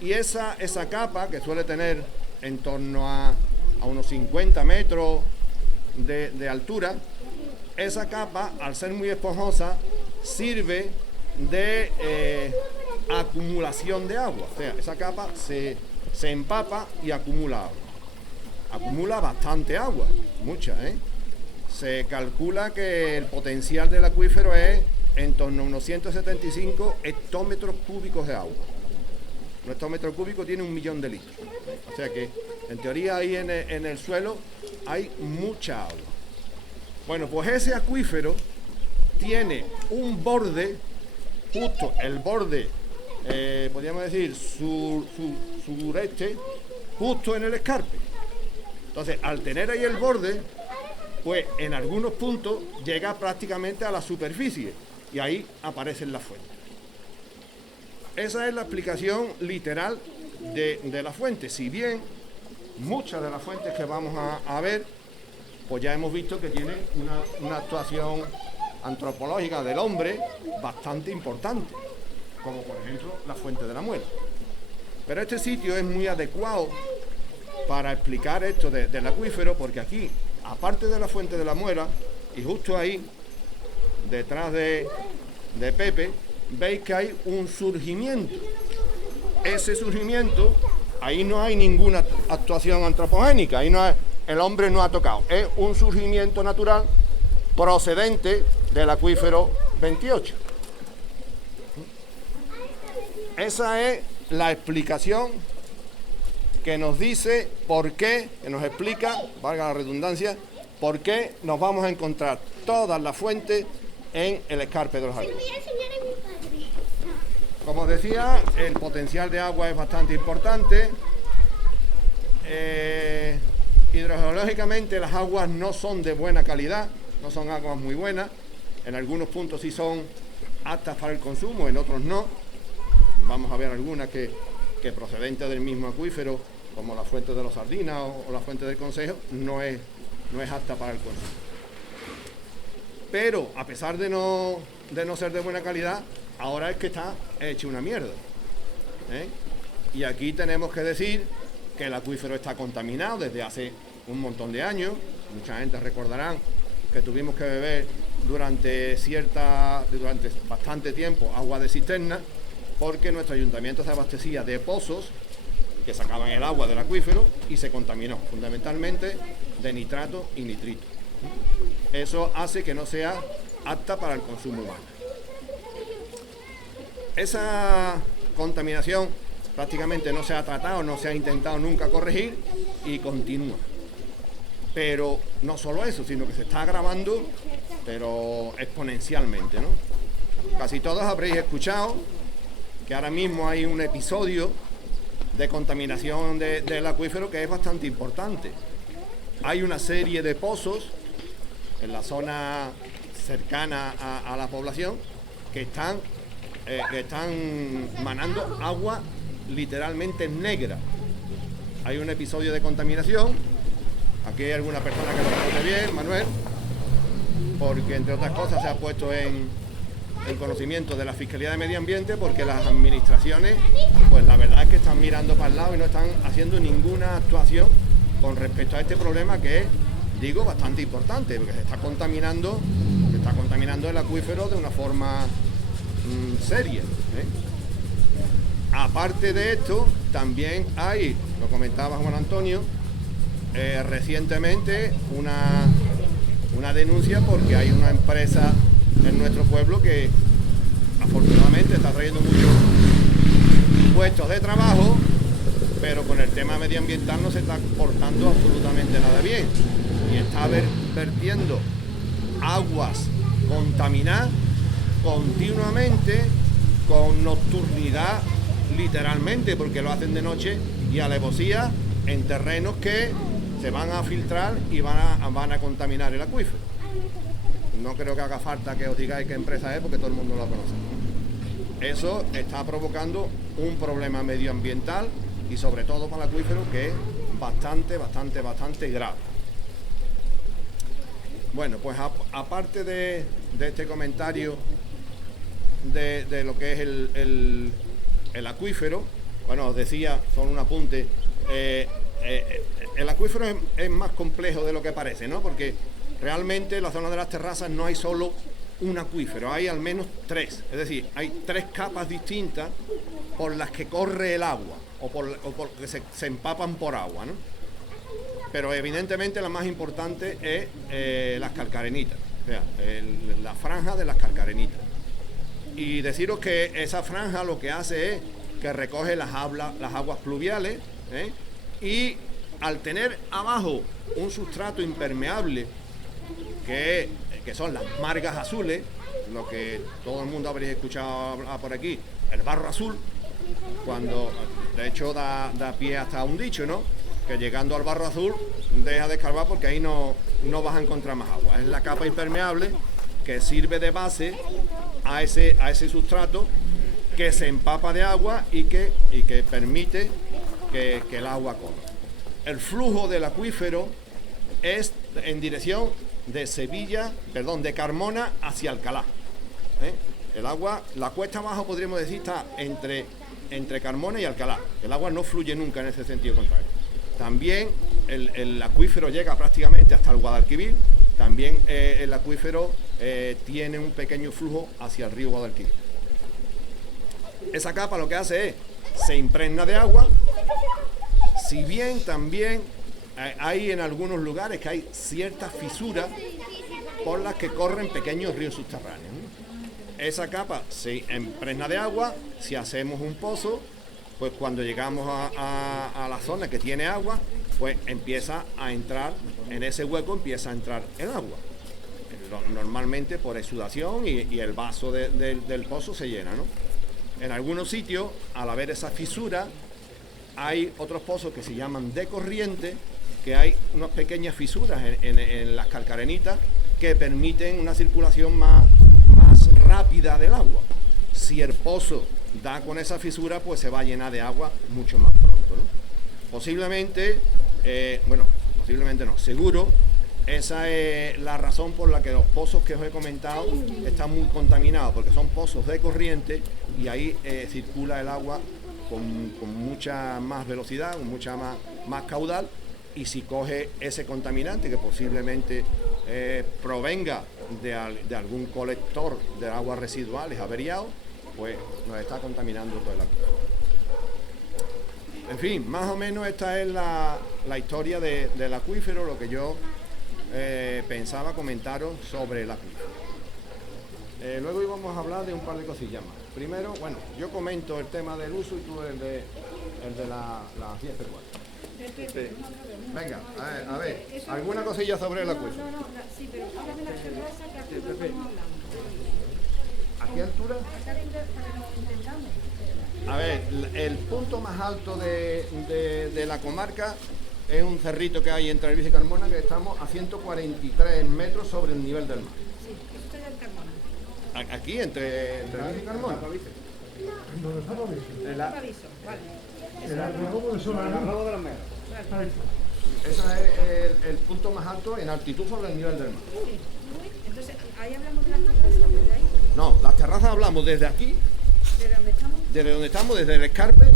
y esa capa, que suele tener en torno a unos 50 metros de altura, esa capa, al ser muy esponjosa, sirve de acumulación de agua. O sea, esa capa se empapa y acumula agua. acumula bastante agua, mucha, ¿eh? Se calcula que el potencial del acuífero es en torno a unos 175 hectómetros cúbicos de agua. Un hectómetro cúbico tiene 1 millón de litros. O sea que, en teoría, ahí en el suelo hay mucha agua. Bueno, pues ese acuífero tiene un borde, justo el borde, podríamos decir, sureste, justo en el escarpe. Entonces, al tener ahí el borde, pues en algunos puntos llega prácticamente a la superficie y ahí aparecen las fuentes. Esa es la explicación literal de la fuente. Si bien muchas de las fuentes que vamos a ver, pues ya hemos visto que tienen una actuación antropológica del hombre bastante importante, como por ejemplo la fuente de la Muela. Pero este sitio es muy adecuado para explicar esto del acuífero, porque aquí, aparte de la fuente de la Muela, y justo ahí, detrás de Pepe, veis que hay un surgimiento. Ese surgimiento, ahí no hay ninguna actuación antropogénica, ahí no hay, el hombre no ha tocado. Es un surgimiento natural procedente del acuífero 28. Esa es la explicación que nos dice por qué, que nos explica, valga la redundancia, por qué nos vamos a encontrar todas las fuentes en el escarpe de los Árboles. Como decía, el potencial de agua es bastante importante. Hidrogeológicamente las aguas no son de buena calidad, no son aguas muy buenas. En algunos puntos sí son aptas para el consumo, en otros no. Vamos a ver algunas que procedente del mismo acuífero, como la fuente de los Sardinas o la fuente del Consejo, no es apta para el consumo. Pero a pesar de no ser de buena calidad, ahora es que está hecho una mierda, ¿eh? Y aquí tenemos que decir que el acuífero está contaminado desde hace un montón de años. Mucha gente recordarán que tuvimos que beber durante bastante tiempo agua de cisterna, porque nuestro ayuntamiento se abastecía de pozos que sacaban el agua del acuífero y se contaminó fundamentalmente de nitrato y nitrito. Eso hace que no sea apta para el consumo humano. Esa contaminación prácticamente no se ha tratado, no se ha intentado nunca corregir y continúa. Pero no solo eso, sino que se está agravando, pero exponencialmente, ¿no? Casi todos habréis escuchado que ahora mismo hay un episodio de contaminación del acuífero que es bastante importante. Hay una serie de pozos en la zona cercana a la población que están manando agua literalmente negra. Hay un episodio de contaminación. Aquí hay alguna persona que lo conoce bien, Manuel, porque entre otras cosas se ha puesto en conocimiento de la Fiscalía de Medio Ambiente, porque las administraciones, pues la verdad es que están mirando para el lado y no están haciendo ninguna actuación con respecto a este problema que es, digo, bastante importante, porque se está contaminando el acuífero de una forma seria, ¿eh? Aparte de esto, también hay, lo comentaba Juan Antonio, recientemente una denuncia porque hay una empresa en nuestro pueblo que afortunadamente está trayendo muchos puestos de trabajo, pero con el tema medioambiental no se está portando absolutamente nada bien y está vertiendo aguas contaminadas continuamente, con nocturnidad literalmente, porque lo hacen de noche y alevosía en terrenos que se van a filtrar y van a contaminar el acuífero. No creo que haga falta que os digáis qué empresa es, porque todo el mundo lo conoce. Eso está provocando un problema medioambiental y sobre todo para el acuífero que es bastante grave. Bueno, pues aparte de este comentario de lo que es el acuífero, bueno, os decía, solo un apunte, el acuífero es más complejo de lo que parece, ¿no? Porque realmente en la zona de las terrazas no hay solo un acuífero, hay al menos tres, es decir, hay tres capas distintas por las que corre el agua o por que se empapan por agua, ¿no? pero evidentemente la más importante es las calcarenitas, o sea, la franja de las calcarenitas. Y deciros que esa franja lo que hace es que recoge las aguas pluviales, y al tener abajo un sustrato impermeable que son las margas azules, lo que todo el mundo habréis escuchado hablar por aquí, el barro azul, cuando de hecho da pie hasta un dicho, ¿no? Que llegando al barro azul deja de escarbar porque ahí no vas a encontrar más agua. Es la capa impermeable que sirve de base a ese sustrato que se empapa de agua y que permite que el agua corra. El flujo del acuífero es en dirección de Carmona hacia Alcalá. El agua, la cuesta abajo podríamos decir está entre Carmona y Alcalá. El agua no fluye nunca en ese sentido contrario. También el acuífero llega prácticamente hasta el Guadalquivir. También el acuífero tiene un pequeño flujo hacia el río Guadalquivir. Esa capa lo que hace es se impregna de agua, si bien también hay en algunos lugares que hay ciertas fisuras por las que corren pequeños ríos subterráneos. Esa capa se impregna de agua. Si hacemos un pozo, pues cuando llegamos a la zona que tiene agua, pues empieza a entrar, en ese hueco empieza a entrar el agua. Normalmente por exudación y el vaso del pozo se llena, ¿no? En algunos sitios, al haber esa fisura, hay otros pozos que se llaman de corriente, que hay unas pequeñas fisuras en las calcarenitas que permiten una circulación más rápida del agua. Si el pozo da con esa fisura, pues se va a llenar de agua mucho más pronto, ¿no? Posiblemente no, seguro, esa es la razón por la que los pozos que os he comentado están muy contaminados, porque son pozos de corriente y ahí circula el agua con mucha más velocidad, con mucha más caudal, y si coge ese contaminante que posiblemente provenga de algún colector de aguas residuales averiado, pues nos está contaminando todo el agua. En fin, más o menos esta es la historia del acuífero, lo que yo pensaba comentaros sobre el acuífero. Luego íbamos a hablar de un par de cosillas más. Primero, bueno, yo comento el tema del uso y tú el de la fiesta igual. Venga, a ver, ¿alguna cosilla sobre el acuífero? Sí, pero habla de la terraza que aquí no estamos hablando. ¿A qué altura? Intentamos. A ver, el punto más alto de la comarca es un cerrito que hay entre Elvisa y Carmona, que estamos a 143 metros sobre el nivel del mar. Sí, esto es el Carmona. Aquí, entre Elvisa y Carmona. ¿Dónde está Pablo? Aviso, vale. El arrobo de Solano. Ese es el punto más alto en altitud sobre el nivel del mar. Sí. Entonces, ahí hablamos de las terrazas, desde ahí. No, las terrazas hablamos desde aquí, ¿Desde dónde estamos? desde el escarpe,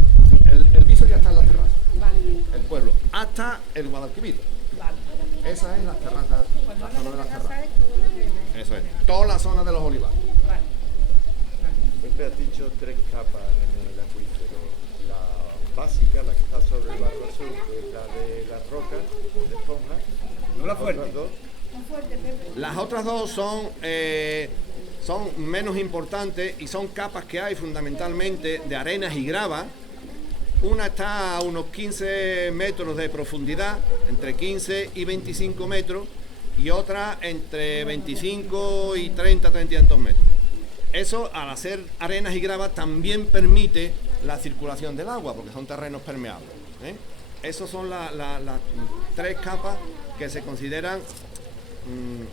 el piso ya está en la terraza, Vale. el pueblo, hasta el Guadalquivir. Vale. Esa es la terraza, Cuando la zona de hablas las de terraza terrazas. es todo lo que... Eso es, toda la zona de los olivares. Vale. Siempre has dicho tres capas en el acuífero. La básica, la que está sobre el barro azul, que es la de las rocas, de esponja. No la fuerte. Las otras dos son menos importantes y son capas que hay fundamentalmente de arenas y grava. Una está a unos 15 metros de profundidad, entre 15 y 25 metros, y otra entre 25 y 30 y tantos metros. Eso, al hacer arenas y grava, también permite la circulación del agua, porque son terrenos permeables. Esas son las tres capas que se consideran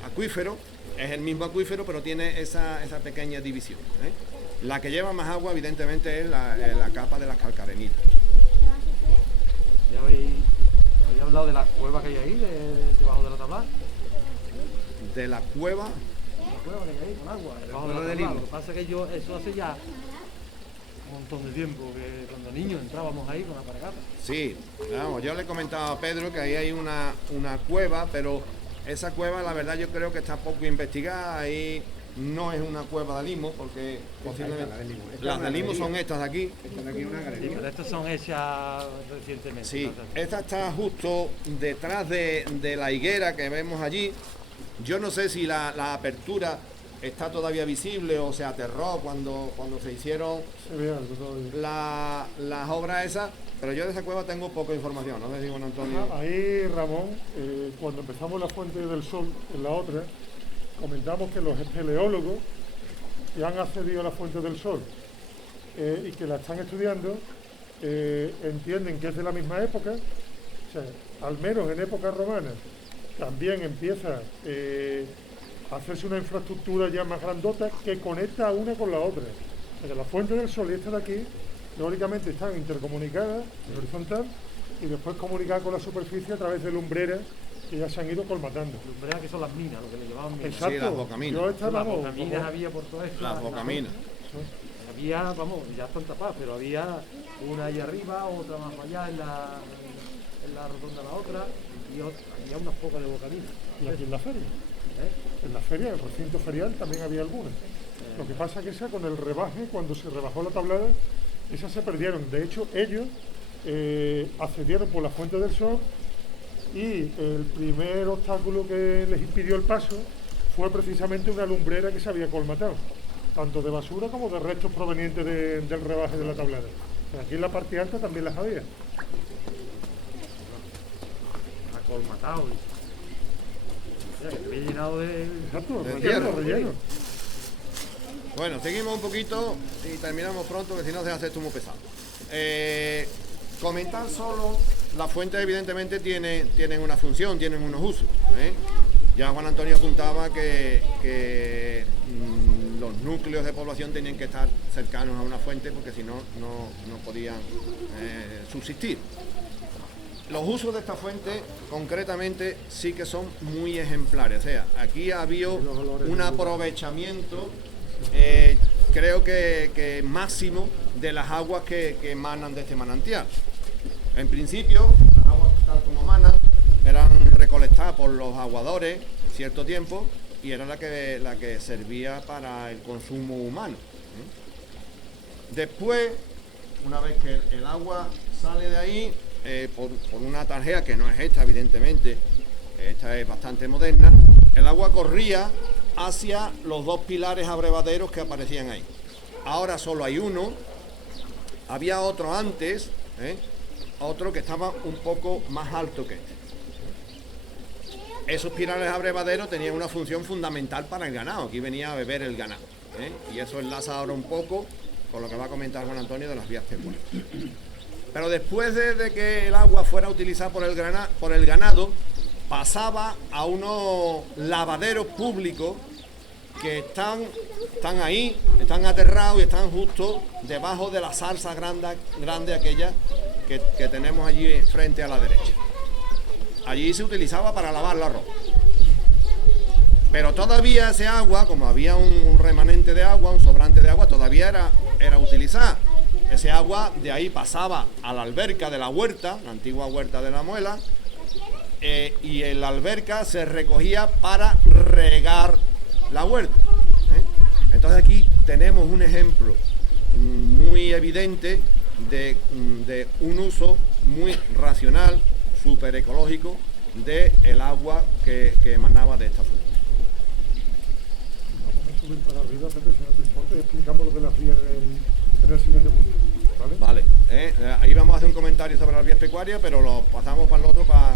acuífero. Es el mismo acuífero, pero tiene esa pequeña división. La que lleva más agua, evidentemente, es la capa de las calcarenitas. ¿Ya habéis hablado de la cueva que hay ahí, debajo de la tabla? De la cueva. La cueva que hay ahí con agua, debajo de la tabla. Lo que pasa es que eso hace ya un montón de tiempo, que cuando niños entrábamos ahí con la paragata. Sí, vamos, yo le he comentado a Pedro que ahí hay una cueva, pero esa cueva, la verdad, yo creo que está poco investigada. Ahí no es una cueva de limo, porque posiblemente las de limo son estas de aquí. Esta de aquí es una Sí, galería. pero estas son hechas recientemente. Sí, ¿no? esta está justo detrás de la higuera que vemos allí. Yo no sé si la apertura está todavía visible o se aterró cuando se hicieron Se ve algo todavía. las obras esas, pero yo de esa cueva tengo poca información, no sé si don Antonio. Ahí, Ramón, cuando empezamos la Fuente del Sol, en la otra, comentamos que los espeleólogos que han accedido a la Fuente del Sol y que la están estudiando, entienden que es de la misma época, o sea, al menos en época romana, también empieza a hacerse una infraestructura ya más grandota que conecta a una con la otra. O sea, la Fuente del Sol y esta de aquí, teóricamente están intercomunicadas en horizontal y después comunicadas con la superficie a través de lumbreras que ya se han ido colmatando. Lumbreras que son las minas, lo que le llamaban minas. Exacto. las bocaminas. Yo esta, Las vamos, bocaminas como- había por todo esto. Las bocaminas. Había, vamos, ya están tapadas, pero había una ahí arriba, otra más allá en la rotonda de la otra, y había unas pocas de bocaminas. y aquí en la feria. En la feria, en el recinto ferial, también había algunas. Lo que pasa es que esa, con el rebaje, cuando se rebajó la tablada, esas se perdieron. De hecho, ellos accedieron por la Fuente del Sol y el primer obstáculo que les impidió el paso fue precisamente una lumbrera que se había colmatado, tanto de basura como de restos provenientes del rebaje de la tablada. O sea, aquí en la parte alta también las había. Acolmatado. O sea, que te había llenado de... Exacto, De relleno, tierra. relleno. Bueno, seguimos un poquito y terminamos pronto, que si no se hace esto muy pesado. Comentar solo, las fuentes evidentemente tienen una función, tienen unos usos. Ya Juan Antonio apuntaba que los núcleos de población tenían que estar cercanos a una fuente porque si no, no podían subsistir. Los usos de esta fuente concretamente sí que son muy ejemplares. O sea, aquí ha habido un aprovechamiento, creo que máximo, de las aguas que emanan de este manantial. En principio, las aguas tal como emanan eran recolectadas por los aguadores cierto tiempo y era la que servía para el consumo humano. Después, una vez que el agua sale de ahí, por una tarjeta que no es esta, evidentemente, esta es bastante moderna, el agua corría hacia los dos pilares abrevaderos que aparecían ahí. Ahora solo hay uno, había otro antes, otro que estaba un poco más alto que este. Esos pilares abrevaderos tenían una función fundamental para el ganado, aquí venía a beber el ganado, y eso enlaza ahora un poco con lo que va a comentar Juan Antonio de las vías pecuarias. Pero después de que el agua fuera utilizada por el ganado, pasaba a unos lavaderos públicos que están ahí, están aterrados y están justo debajo de la zarza grande aquella que tenemos allí frente a la derecha. Allí se utilizaba para lavar la ropa. Pero todavía ese agua, como había un remanente de agua, un sobrante de agua, todavía era utilizada. Ese agua de ahí pasaba a la alberca de la huerta, la antigua huerta de la Muela, y en la alberca se recogía para regar la huerta. Entonces aquí tenemos un ejemplo muy evidente de un uso muy racional, súper ecológico, del agua que emanaba de esta fuente. Vamos a subir para arriba, Pepe, si no te importa, y explicamos lo de las vías en el siguiente punto. ¿Vale? Ahí vamos a hacer un comentario sobre las vías pecuarias, pero lo pasamos para el otro para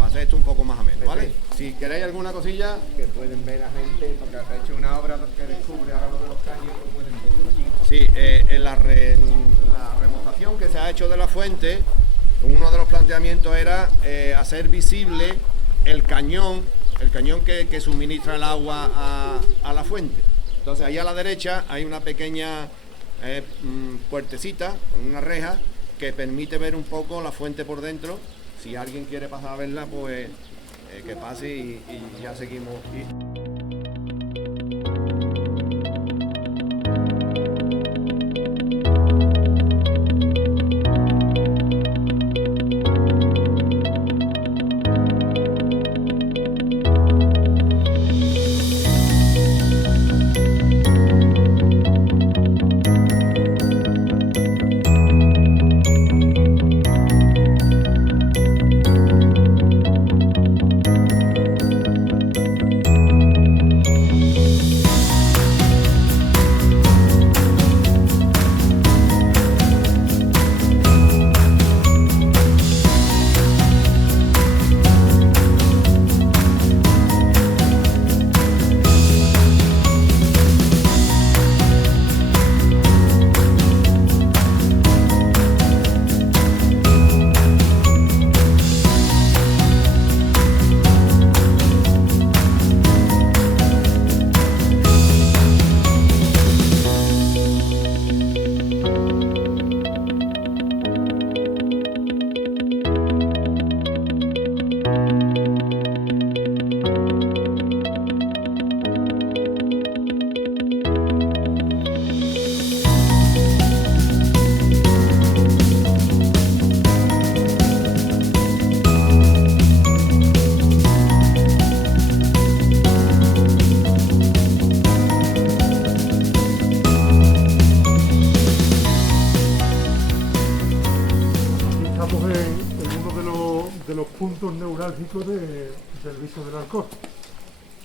hacer esto un poco más ameno, ¿vale? Si queréis alguna cosilla... Que pueden ver a gente, porque ha hecho una obra que descubre ahora lo de los caños, lo pueden ver aquí. Sí, en la remozación que se ha hecho de la fuente, uno de los planteamientos era hacer visible el cañón que suministra el agua a la fuente. Entonces ahí a la derecha hay una pequeña puertecita con una reja que permite ver un poco la fuente por dentro. Si alguien quiere pasar a verla, pues que pase y ya seguimos. de los puntos neurálgicos del viso del Alcor.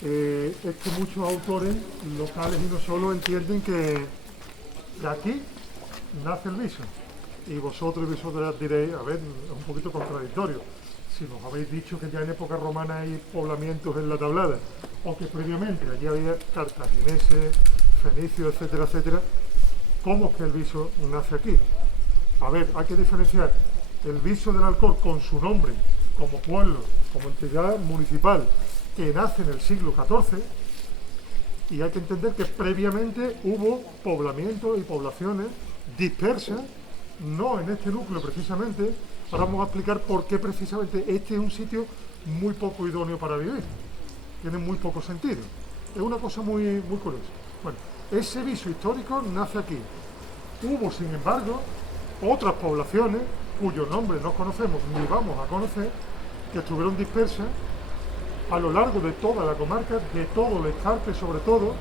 Es que muchos autores locales y no solo entienden que de aquí nace el viso. Y vosotros diréis, a ver, es un poquito contradictorio. Si nos habéis dicho que ya en época romana hay poblamientos en la Tablada, o que previamente allí había cartagineses, fenicios, etcétera, etcétera, ¿cómo es que el viso nace aquí? A ver, hay que diferenciar el viso del Alcor con su nombre, como pueblo, como entidad municipal, que nace en el siglo XIV, y hay que entender que previamente hubo poblamientos y poblaciones dispersas, no en este núcleo precisamente. Ahora vamos a explicar por qué precisamente este es un sitio muy poco idóneo para vivir, tiene muy poco sentido, es una cosa muy curiosa. Bueno, ese viso histórico nace aquí. Hubo, sin embargo, otras poblaciones cuyo nombre no conocemos ni vamos a conocer, que estuvieron dispersas a lo largo de toda la comarca, de todo el escarpe sobre todo,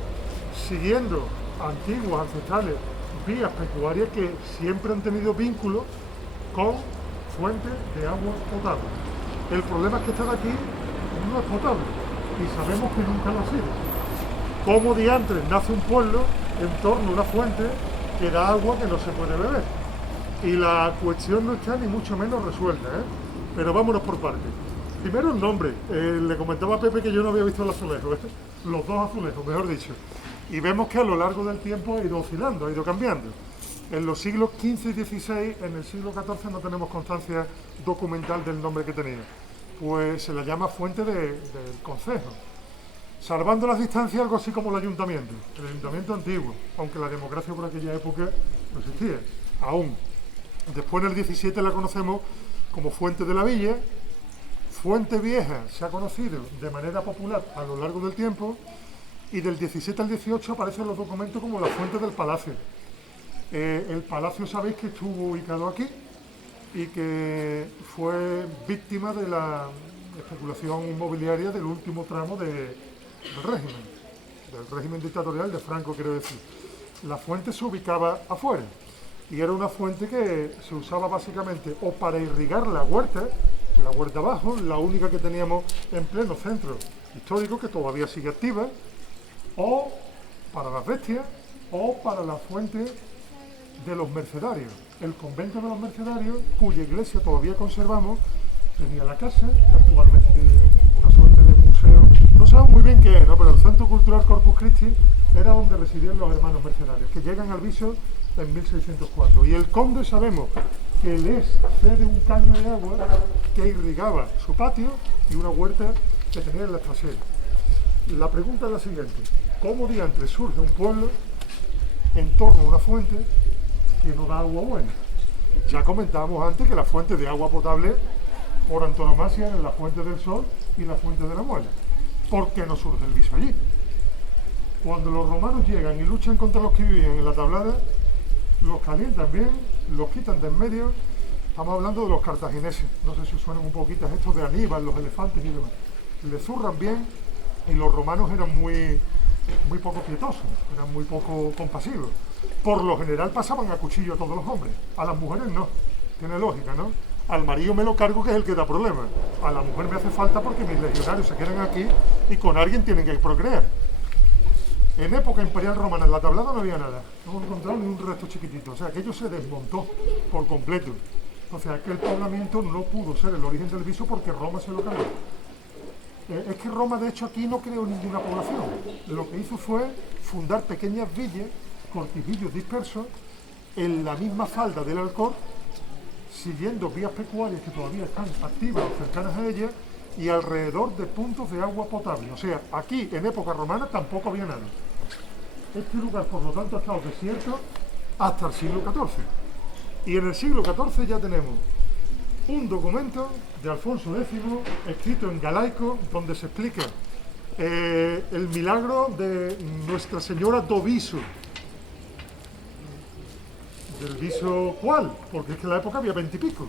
siguiendo antiguas, ancestrales vías pecuarias que siempre han tenido vínculos con fuentes de agua potable. El problema es que esta de aquí no es potable y sabemos que nunca lo ha sido. ¿Cómo diantres nace un pueblo en torno a una fuente que da agua que no se puede beber? Y la cuestión no está ni mucho menos resuelta, ¿eh? Pero vámonos por partes. Primero el nombre. Le comentaba a Pepe que yo no había visto el azulejo, ¿eh? Los dos azulejos, mejor dicho. Y vemos que a lo largo del tiempo ha ido oscilando, ha ido cambiando. En los siglos XV y XVI, en el siglo XIV no tenemos constancia documental del nombre que tenía. Pues se la llama fuente del concejo. Salvando las distancias, algo así como el ayuntamiento antiguo, aunque la democracia por aquella época no existía, aún. Después en el 17 la conocemos como Fuente de la Villa. Fuente Vieja se ha conocido de manera popular a lo largo del tiempo, y del 17 al 18 aparecen los documentos como la Fuente del Palacio. El palacio, sabéis que estuvo ubicado aquí y que fue víctima de la especulación inmobiliaria del último tramo del régimen dictatorial de Franco, quiero decir. La fuente se ubicaba afuera y era una fuente que se usaba básicamente o para irrigar la huerta abajo, la única que teníamos en pleno centro histórico, que todavía sigue activa, o para las bestias, o para la fuente de los mercedarios. El convento de los mercedarios, cuya iglesia todavía conservamos, tenía la casa, que actualmente es una suerte de museo. No sabemos muy bien qué es, ¿no? Pero el Centro Cultural Corpus Christi era donde residían los hermanos mercedarios, que llegan al Viso en 1604. Y el conde, sabemos que les cede un caño de agua que irrigaba su patio y una huerta que tenía en la trasera. La pregunta es la siguiente: ¿cómo diantres surge un pueblo en torno a una fuente que no da agua buena? Ya comentábamos antes que la fuente de agua potable por antonomasia eran la fuente del Sol y la fuente de la Muela. ¿Por qué no surge el Viso allí? Cuando los romanos llegan y luchan contra los que vivían en la Tablada, los calientan bien, los quitan de en medio. Estamos hablando de los cartagineses, no sé si os suenan un poquito estos de Aníbal, los elefantes y demás. Le zurran bien, y los romanos eran muy poco pietosos, eran muy poco compasivos. Por lo general pasaban a cuchillo a todos los hombres, a las mujeres no. Tiene lógica, ¿no? Al marido me lo cargo, que es el que da problemas. A la mujer me hace falta porque mis legionarios se quedan aquí y con alguien tienen que procrear. En época imperial romana, en la Tablada no había nada, no hemos encontrado ni un resto chiquitito, o sea, aquello se desmontó por completo. Entonces aquel poblamiento no pudo ser el origen del Viso porque Roma se lo cargó. Es que Roma, de hecho, aquí no creó ninguna población. Lo que hizo fue fundar pequeñas villas, cortijillos dispersos, en la misma falda del Alcor, siguiendo vías pecuarias que todavía están activas o cercanas a ellas, y alrededor de puntos de agua potable. O sea, aquí, en época romana, tampoco había nada. Este lugar, por lo tanto, ha estado desierto hasta el siglo XIV. Y en el siglo XIV ya tenemos un documento de Alfonso X, escrito en galaico, donde se explica el milagro de Nuestra Señora do Viso. ¿Del Viso cuál? Porque es que en la época había 20 y pico.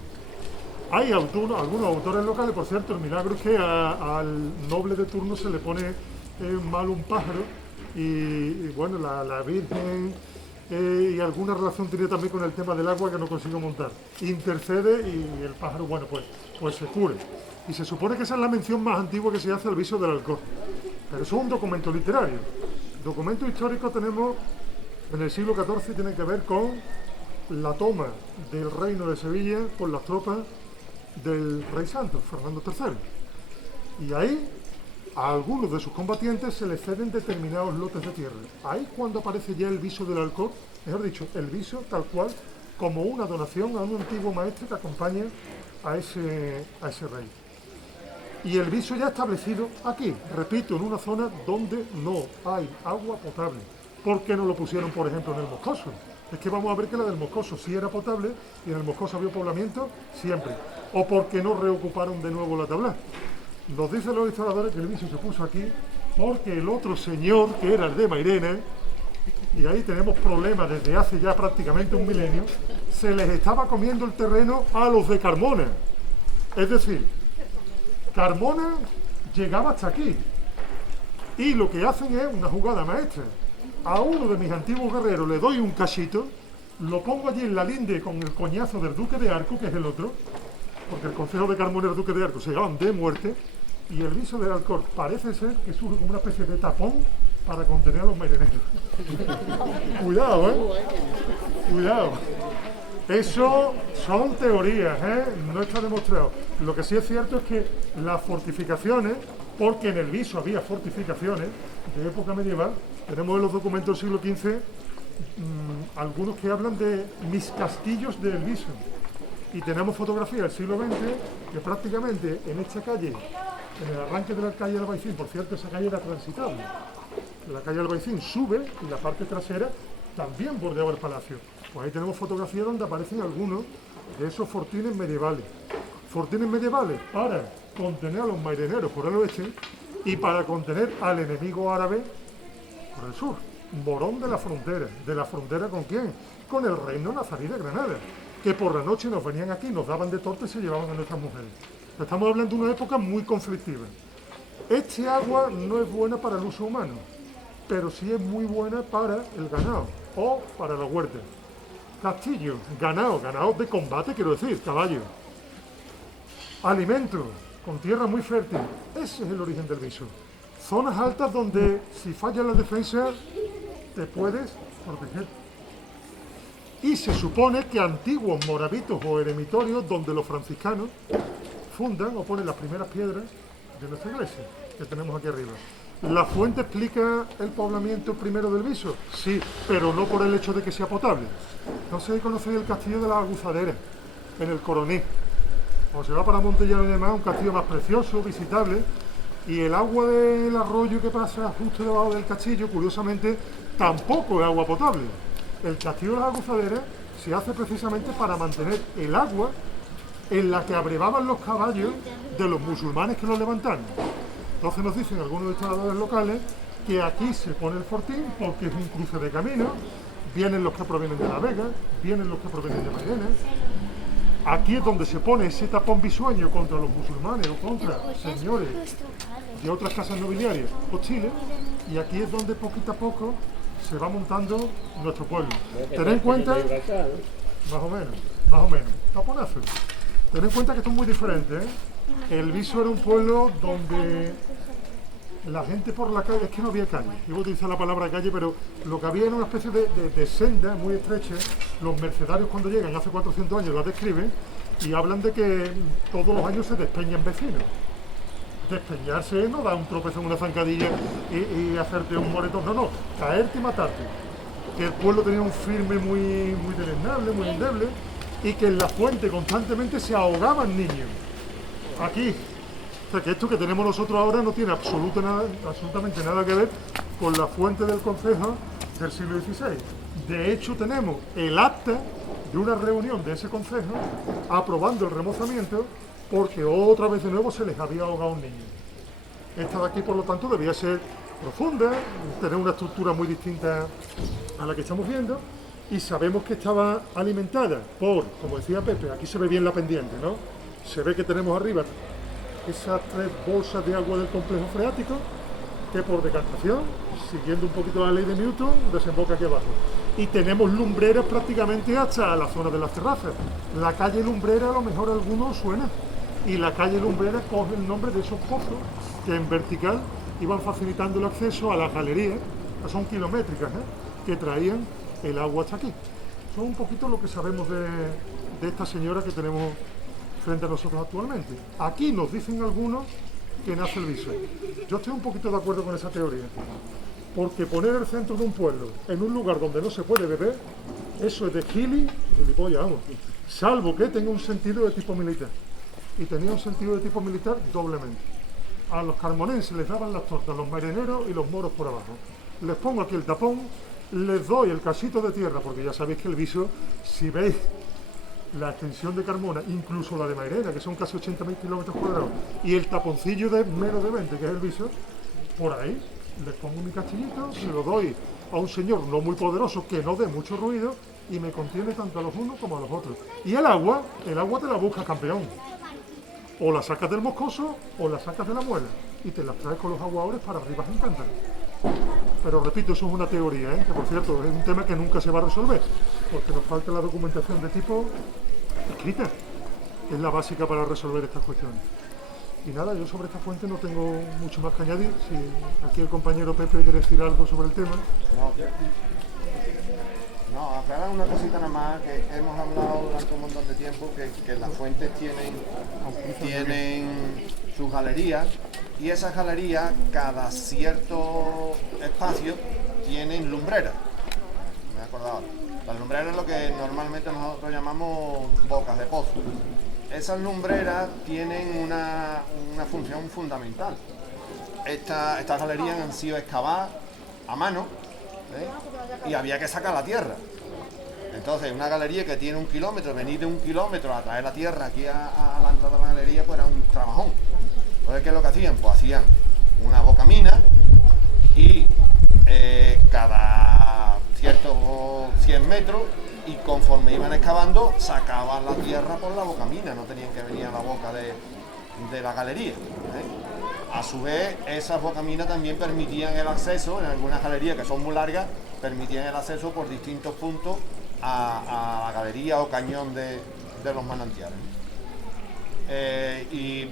Hay algunos autores locales, por cierto, el milagro es que al noble de turno se le pone mal un pájaro y bueno, la Virgen y alguna relación tiene también con el tema del agua que no consigo montar. Intercede y el pájaro, bueno, pues se cure. Y se supone que esa es la mención más antigua que se hace al viso del Alcor. Pero eso es un documento literario. Documento histórico tenemos en el siglo XIV, tiene que ver con la toma del reino de Sevilla por las tropas del rey santo, Fernando III. Y ahí a algunos de sus combatientes se les ceden determinados lotes de tierra. Ahí cuando aparece ya el viso del Alcor, mejor dicho, el viso tal cual, como una donación a un antiguo maestre que acompaña a ese rey. Y el viso ya establecido aquí, repito, en una zona donde no hay agua potable. ¿Por qué no lo pusieron, por ejemplo, en el Moscoso? Es que vamos a ver que la del Moscoso sí era potable y en el Moscoso había poblamiento siempre. ¿O por qué no reocuparon de nuevo la tabla? Nos dicen los historiadores que el viso se puso aquí porque el otro señor, que era el de Mairena, y ahí tenemos problemas desde hace ya prácticamente un milenio, se les estaba comiendo el terreno a los de Carmona. Es decir, Carmona llegaba hasta aquí y lo que hacen es una jugada maestra. A uno de mis antiguos guerreros le doy un cachito, lo pongo allí en la linde con el coñazo del duque de Arco, que es el otro, porque el concejo de Carmona y el duque de Arco se llevaban de muerte, y el viso del Alcor parece ser que surge como una especie de tapón para contener a los marineros. Cuidado, cuidado. Eso son teorías, no está demostrado. Lo que sí es cierto es que las fortificaciones, porque en el viso había fortificaciones de época medieval, tenemos en los documentos del siglo XV algunos que hablan de mis castillos del viso. Y tenemos fotografías del siglo XX que prácticamente en esta calle, en el arranque de la calle Albaicín, por cierto, esa calle era transitable. La calle Albaicín sube y la parte trasera también bordeaba el palacio. Pues ahí tenemos fotografías donde aparecen algunos de esos fortines medievales. Fortines medievales para contener a los marineros por el oeste y para contener al enemigo árabe por el sur. Morón de la frontera ¿con quién? Con el reino nazarí de Granada, que por la noche nos venían aquí, nos daban de torta y se llevaban a nuestras mujeres. Estamos hablando de una época muy conflictiva. Este agua no es buena para el uso humano, pero sí es muy buena para el ganado o para la huerta. Castillo, ganado de combate, quiero decir, caballo. Alimento, con tierra muy fértil. Ese es el origen del viso. Zonas altas donde si falla la defensa te puedes proteger. Y se supone que antiguos moravitos o eremitorios donde los franciscanos fundan o ponen las primeras piedras de nuestra iglesia, que tenemos aquí arriba. ¿La fuente explica el poblamiento primero del viso? Sí, pero no por el hecho de que sea potable. No sé si conocéis el castillo de las Aguzaderas, en el Coroní. O se va para Montellano y demás, un castillo más precioso, visitable, y el agua del arroyo que pasa justo debajo del castillo, curiosamente, tampoco es agua potable. El castillo de las Aguzaderas se hace precisamente para mantener el agua en la que abrevaban los caballos de los musulmanes que los levantaron. Entonces nos dicen algunos historiadores locales que aquí se pone el fortín porque es un cruce de caminos, vienen los que provienen de La Vega, vienen los que provienen de Mairena. Aquí es donde se pone ese tapón bisueño contra los musulmanes o contra señores de otras casas nobiliarias hostiles, y aquí es donde poquito a poco se va montando nuestro pueblo. Ten en cuenta, más o menos, taponazo. Ten en cuenta que esto es muy diferente, El Viso era un pueblo donde la gente por la calle, es que no había calle, yo voy a utilizar la palabra calle, pero lo que había era una especie de senda muy estrecha. Los mercenarios cuando llegan hace 400 años la describen y hablan de que todos los años se despeñan vecinos. Despeñarse no da un tropezón en una zancadilla y hacerte un moretón, no, caerte y matarte. Que el pueblo tenía un firme muy deleznable, muy endeble, y que en la fuente constantemente se ahogaban niños. Aquí, o sea, que esto que tenemos nosotros ahora no tiene absolutamente nada que ver con la fuente del concejo del siglo XVI. De hecho, tenemos el acta de una reunión de ese concejo aprobando el remozamiento porque otra vez de nuevo se les había ahogado un niño. Esta de aquí, por lo tanto, debía ser profunda, tener una estructura muy distinta a la que estamos viendo, y sabemos que estaba alimentada por, como decía Pepe, aquí se ve bien la pendiente, ¿no? Se ve que tenemos arriba esas 3 bolsas de agua del complejo freático que por decantación, siguiendo un poquito la ley de Newton, desemboca aquí abajo. y tenemos lumbreras prácticamente hasta la zona de las terrazas. La calle Lumbrera, a lo mejor a algunos suena, y la calle Lumbrera coge el nombre de esos pozos que en vertical iban facilitando el acceso a las galerías, que son kilométricas, que traían el agua hasta aquí. Son un poquito lo que sabemos de esta señora que tenemos frente a nosotros actualmente. Aquí nos dicen algunos que nace el viso. Yo estoy un poquito de acuerdo con esa teoría, porque poner el centro de un pueblo en un lugar donde no se puede beber, eso es de gilipollas, vamos, salvo que tenga un sentido de tipo militar. Y tenía un sentido de tipo militar doblemente. A los carmonenses les daban las tortas, los marineros y los moros por abajo. Les pongo aquí el tapón, les doy el casito de tierra, porque ya sabéis que el viso, si veis la extensión de Carmona, incluso la de Mairena, que son casi 80.000 kilómetros cuadrados, y el taponcillo de menos de 20, que es el viso, por ahí les pongo mi castillito, se lo doy a un señor no muy poderoso que no dé mucho ruido y me contiene tanto a los unos como a los otros. Y el agua te la busca, campeón. O la sacas del Moscoso o la sacas de la Muela y te las traes con los aguadores para arriba en cántaro. Pero repito, eso es una teoría, que por cierto es un tema que nunca se va a resolver, porque nos falta la documentación de tipo escrita, que es la básica para resolver estas cuestiones. Y nada, yo sobre esta fuente no tengo mucho más que añadir. Si aquí el compañero Pepe quiere decir algo sobre el tema. No, aclarar una cosita nada más, que hemos hablado durante un montón de tiempo que las fuentes tienen sus galerías, y esas galerías, cada cierto espacio, tienen lumbreras. Me he acordado. Las lumbreras es lo que normalmente nosotros llamamos bocas de pozo. Esas lumbreras tienen una función fundamental. Estas galerías han sido excavadas a mano, y había que sacar la tierra. Entonces, una galería que tiene 1 kilómetro, venir de 1 kilómetro a traer la tierra aquí a la entrada de la galería, pues era un trabajón. Entonces, ¿qué es lo que hacían? Pues hacían una bocamina y cada ciertos 100 metros, y conforme iban excavando, sacaban la tierra por la bocamina, no tenían que venir a la boca de la galería. A su vez, esas bocaminas también permitían el acceso, en algunas galerías que son muy largas, permitían el acceso por distintos puntos a la galería o cañón de los manantiales. Y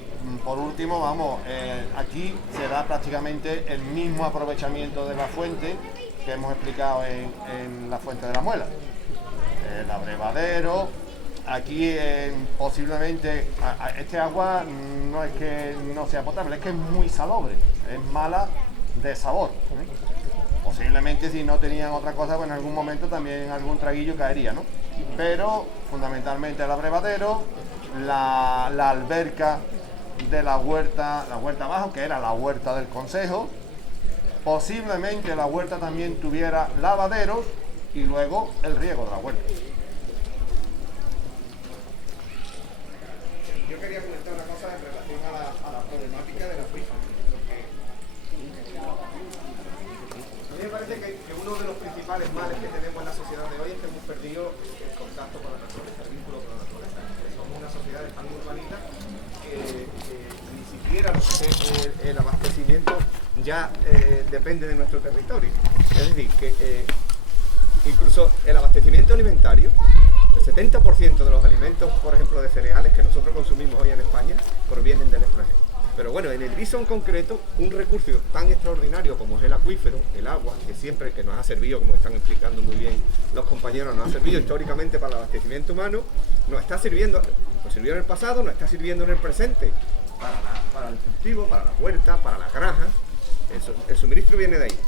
por último, aquí se da prácticamente el mismo aprovechamiento de la fuente que hemos explicado en la fuente de la Muela. El abrevadero, aquí posiblemente este agua no es que no sea potable, es que es muy salobre, es mala de sabor. Posiblemente si no tenían otra cosa, pues en algún momento también algún traguillo caería, ¿no? Pero fundamentalmente el abrevadero, la alberca de la huerta abajo, que era la huerta del concejo. Posiblemente la huerta también tuviera lavaderos y luego el riego de la huerta. Yo quería comentar una cosa en relación a la problemática de la acuíferos, porque a mí me parece que uno de los principales males que tenemos en la sociedad de hoy es que hemos perdido el contacto con la naturaleza, el vínculo con la naturaleza. Somos una sociedad tan urbanita que ni siquiera el abastecimiento ya depende de nuestro territorio. Es decir, que incluso el abastecimiento alimentario, el 70% de los alimentos, por ejemplo, de cereales que nosotros consumimos hoy en España, provienen del extranjero. Pero bueno, en el Viso en concreto, un recurso tan extraordinario como es el acuífero, el agua, que siempre que nos ha servido, como están explicando muy bien los compañeros, nos ha servido históricamente para el abastecimiento humano, nos está sirviendo, nos sirvió en el pasado, nos está sirviendo en el presente, para el cultivo, para la huerta, para las granjas. El suministro viene de ahí.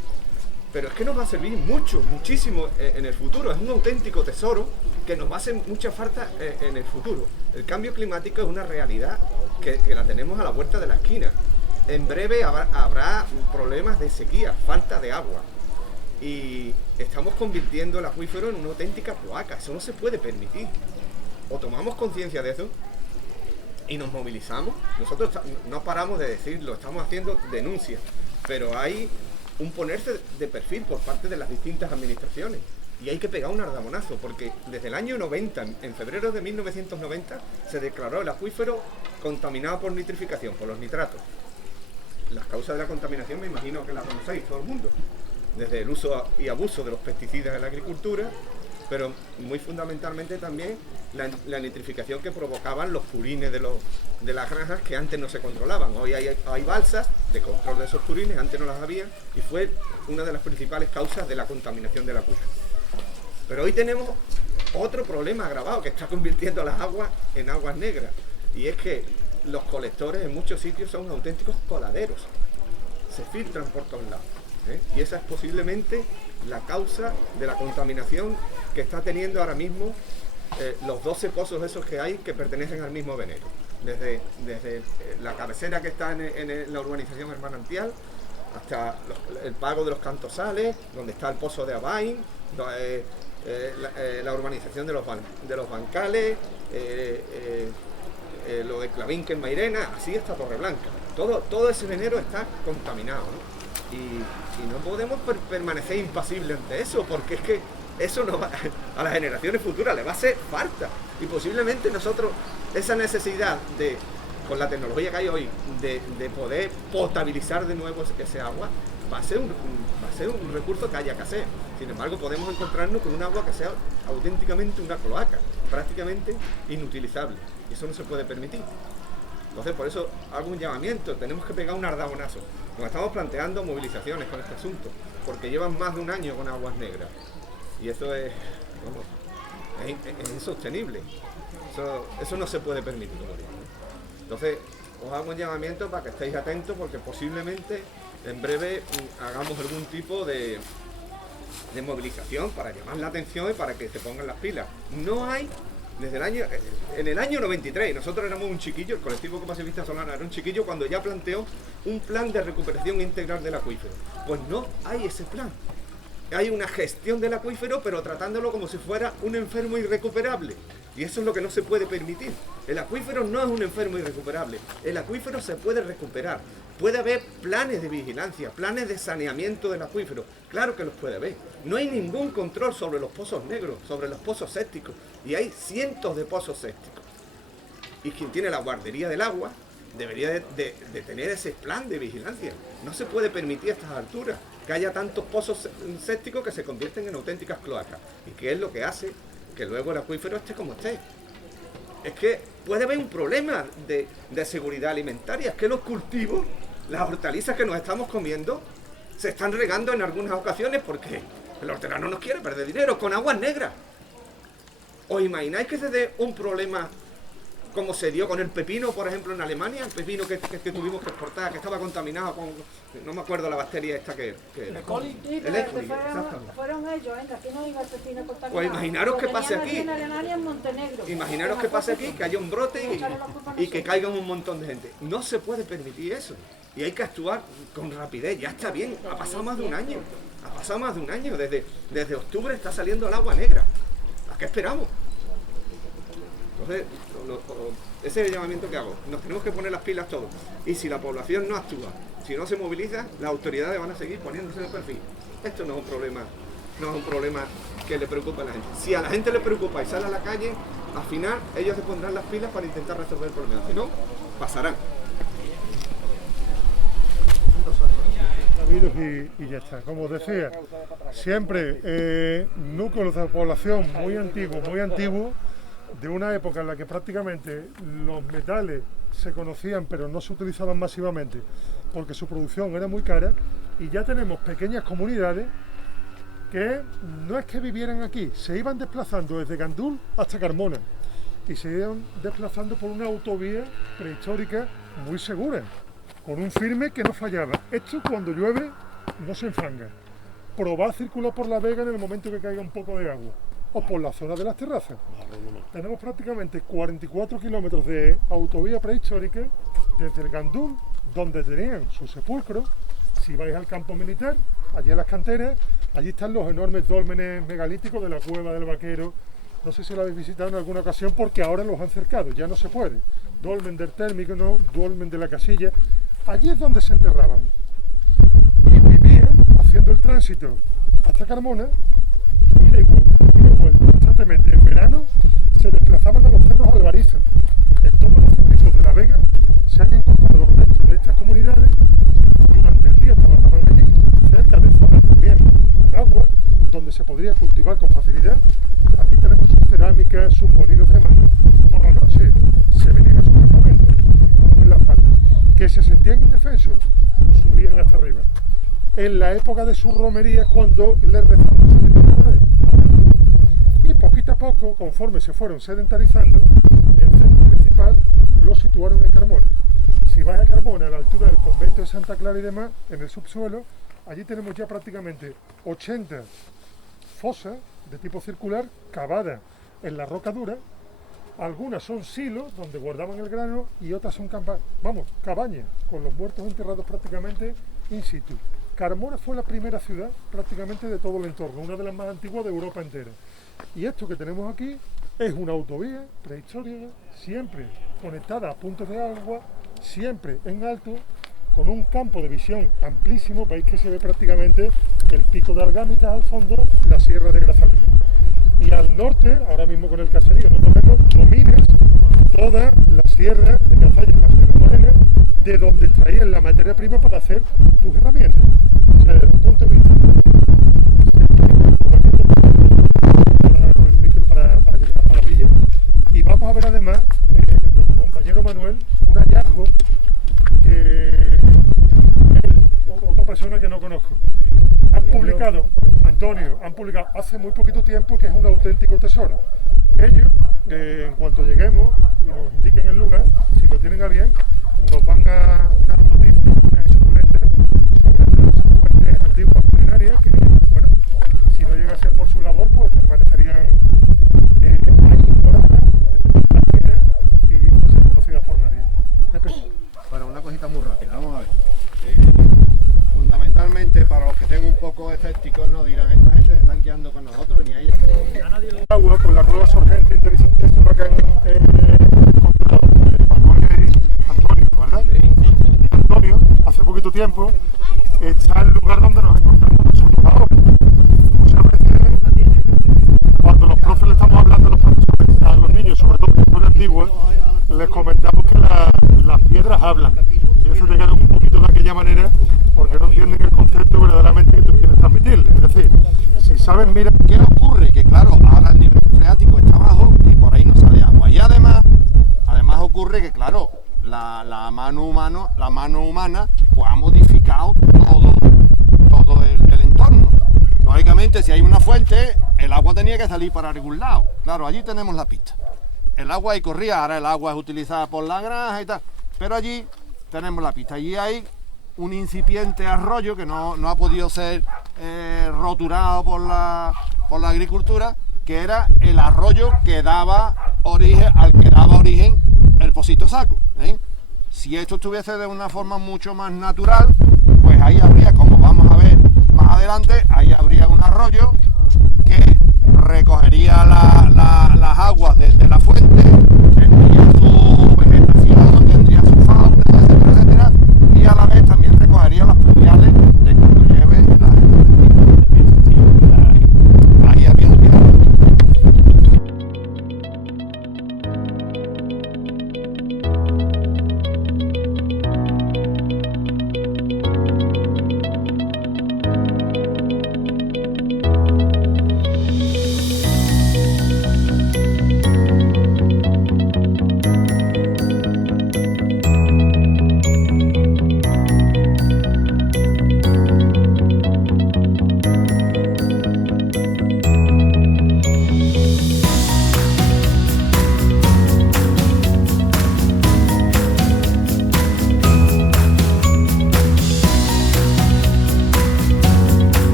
Pero es que nos va a servir muchísimo en el futuro. Es un auténtico tesoro que nos va a hacer mucha falta en el futuro. El cambio climático es una realidad que la tenemos a la vuelta de la esquina. En breve habrá problemas de sequía, falta de agua. Y estamos convirtiendo el acuífero en una auténtica cloaca. Eso no se puede permitir. O tomamos conciencia de eso y nos movilizamos. Nosotros no paramos de decirlo, estamos haciendo denuncias, pero hay un ponerse de perfil por parte de las distintas administraciones, y hay que pegar un ardamonazo, porque desde el año 90, en febrero de 1990, se declaró el acuífero contaminado por nitrificación, por los nitratos. Las causas de la contaminación me imagino que las conocéis todo el mundo. desde el uso y abuso de los pesticidas en la agricultura, pero muy fundamentalmente también la nitrificación que provocaban los purines de las granjas, que antes no se controlaban. Hoy hay balsas de control de esos purines, antes no las había, y fue una de las principales causas de la contaminación del acuífero. Pero hoy tenemos otro problema agravado que está convirtiendo las aguas en aguas negras, y es que los colectores en muchos sitios son auténticos coladeros, se filtran por todos lados, y esa es posiblemente la causa de la contaminación que está teniendo ahora mismo los 12 pozos esos que hay, que pertenecen al mismo venero, desde la cabecera que está en la urbanización El Manantial hasta el pago de los Cantosales, donde está el pozo de Abain, la urbanización de los Bancales, lo de Clavinque en Mairena, así hasta Torreblanca. Todo ese venero está contaminado, ¿no? Y no podemos permanecer impasibles ante eso, porque es que eso a las generaciones futuras les va a hacer falta. Y posiblemente nosotros, esa necesidad con la tecnología que hay hoy, de poder potabilizar de nuevo ese agua, va a ser un recurso que haya que hacer. Sin embargo, podemos encontrarnos con un agua que sea auténticamente una cloaca, prácticamente inutilizable. Y eso no se puede permitir. Entonces, por eso hago un llamamiento, tenemos que pegar un ardabonazo. Nos estamos planteando movilizaciones con este asunto, porque llevan más de un año con aguas negras. Y eso es insostenible. Eso no se puede permitir, como digo. Entonces, os hago un llamamiento para que estéis atentos, porque posiblemente en breve hagamos algún tipo de movilización para llamar la atención y para que se pongan las pilas. No hay, en el año 93, nosotros éramos un chiquillo, el colectivo Copa Civista Solana era un chiquillo cuando ya planteó un plan de recuperación integral del acuífero. Pues no hay ese plan. Hay una gestión del acuífero, pero tratándolo como si fuera un enfermo irrecuperable. Y eso es lo que no se puede permitir. El acuífero no es un enfermo irrecuperable. El acuífero se puede recuperar. Puede haber planes de vigilancia, planes de saneamiento del acuífero. Claro que los puede haber. No hay ningún control sobre los pozos negros, sobre los pozos sépticos. Y hay cientos de pozos sépticos. Y quien tiene la guardería del agua debería de tener ese plan de vigilancia. No se puede permitir a estas alturas que haya tantos pozos sépticos que se convierten en auténticas cloacas. ¿Y qué es lo que hace que luego el acuífero esté como esté? Es que puede haber un problema de seguridad alimentaria. Es que los cultivos, las hortalizas que nos estamos comiendo, se están regando en algunas ocasiones porque el hortelano no quiere perder dinero con aguas negras. ¿Os imagináis que se dé un problema como se dio con el pepino, por ejemplo, en Alemania? El pepino que tuvimos que exportar, que estaba contaminado con, no me acuerdo la bacteria esta que era. ¿E. coli? Sí, pero Exactamente. fueron ellos, venga, aquí no iba el pepino contaminado. Pues imaginaros que pase aquí. En Alemania, en Montenegro. Imaginaros que pase aquí, que haya un brote y que caigan un montón de gente. No se puede permitir eso. Y hay que actuar con rapidez. Ya está bien, ha pasado más de un año. Ha pasado más de un año. Desde octubre está saliendo el agua negra. ¿A qué esperamos? Entonces, ese es el llamamiento que hago. Nos tenemos que poner las pilas todos. Y si la población no actúa, si no se moviliza, las autoridades van a seguir poniéndose de perfil. Esto no es un problema que le preocupe a la gente. Si a la gente le preocupa y sale a la calle, al final ellos se pondrán las pilas para intentar resolver el problema. Si no, pasarán. Y ya está. Como os decía, siempre núcleos de población muy antiguos, de una época en la que prácticamente los metales se conocían pero no se utilizaban masivamente porque su producción era muy cara, y ya tenemos pequeñas comunidades que no es que vivieran aquí, se iban desplazando desde Gandul hasta Carmona y se iban desplazando por una autovía prehistórica muy segura, con un firme que no fallaba. Esto cuando llueve no se enfanga. Probad a circular por la Vega en el momento que caiga un poco de agua, o por la zona de las terrazas. Tenemos prácticamente 44 kilómetros de autovía prehistórica desde el Gandul, donde tenían su sepulcro. Si vais al campo militar, allí en las canteras, allí están los enormes dólmenes megalíticos de la Cueva del Vaquero. No sé si lo habéis visitado en alguna ocasión, porque ahora los han cercado, ya no se puede. Dolmen del Térmico, no, dolmen de la Casilla. Allí es donde se enterraban. Y vivían haciendo el tránsito hasta Carmona, ida y vuelta constantemente. En verano se desplazaban a los cerros albarizos. En todos los cerritos de la Vega se han encontrado restos de estas comunidades. Durante el día trabajaban allí, cerca de zonas también sus molinos de mano. Por la noche se venían a sus campamentos, estaban en la espalda. Que se sentían indefensos, subían hasta arriba. En la época de sus romerías, cuando les rezaban sus divinidades. Y poquito a poco, conforme se fueron sedentarizando, el centro principal lo situaron en Carmona. Si vais a Carmona, a la altura del convento de Santa Clara y demás, en el subsuelo, allí tenemos ya prácticamente 80 fosas de tipo circular cavadas en la roca dura. Algunas son silos donde guardaban el grano y otras son cabañas con los muertos enterrados prácticamente in situ. Carmona fue la primera ciudad prácticamente de todo el entorno, una de las más antiguas de Europa entera. Y esto que tenemos aquí es una autovía prehistórica, siempre conectada a puntos de agua, siempre en alto, con un campo de visión amplísimo. Veis que se ve prácticamente el pico de Algámitas al fondo, la sierra de Grazalema. Y al norte, ahora mismo con el caserío, no lo vemos, dominas toda la sierra de Cazalla, la Sierra Morena, de donde extraían la materia prima para hacer tus herramientas. O sea, desde el punto de vista para que te la palabrille. Y vamos a ver además, nuestro compañero Manuel, un hallazgo que él, otra persona que no conozco, han publicado hace muy poquito tiempo, que es un auténtico tesoro. Ellos, en cuanto lleguemos y nos indiquen el lugar, si lo tienen a bien, nos van a dar noticias excelentes sobre una de esas fuentes antiguas milenarias que, bueno, si no llega a ser por su labor, pues permanecerían ahí ignoradas y sin ser conocidas por nadie. Bueno, una cosita muy rápida, vamos a ver. Fundamentalmente, para los que estén un poco escépticos, nos dirán, esta gente se están quedando con nosotros, ni ahí. Agua con la nueva sorgente interesantísima que han encontrado Manuel y Antonio, ¿verdad? Antonio, hace poquito tiempo, está el lugar donde nos encontramos nosotros ahora. Muchas veces, cuando los profes le estamos hablando a los profesores, a los niños, sobre todo de historia antigua, les comentamos que las piedras hablan. Y eso te queda un poquito de aquella manera, porque no entienden el concepto verdaderamente que tú quieres transmitirles. Es decir, si saben, mira... ¿Qué ocurre? Que claro, ahora el nivel freático está bajo y por ahí no sale agua. Y además ocurre que claro, la mano humana pues ha modificado todo el entorno. Lógicamente, si hay una fuente, el agua tenía que salir para algún lado. Claro, allí tenemos la pista. El agua ahí corría, ahora el agua es utilizada por la granja y tal, pero allí tenemos la pista. Allí hay un incipiente arroyo que no ha podido ser roturado por la agricultura, que era el arroyo que daba origen el Pocito Saco. Si esto estuviese de una forma mucho más natural, pues ahí habría, como vamos a ver más adelante, ahí habría un arroyo que recogería las aguas desde la fuente, tendría su vegetación, tendría su fauna, etcétera, etcétera, y a la vez también recogería las pluviales de cuando lleve ahí había un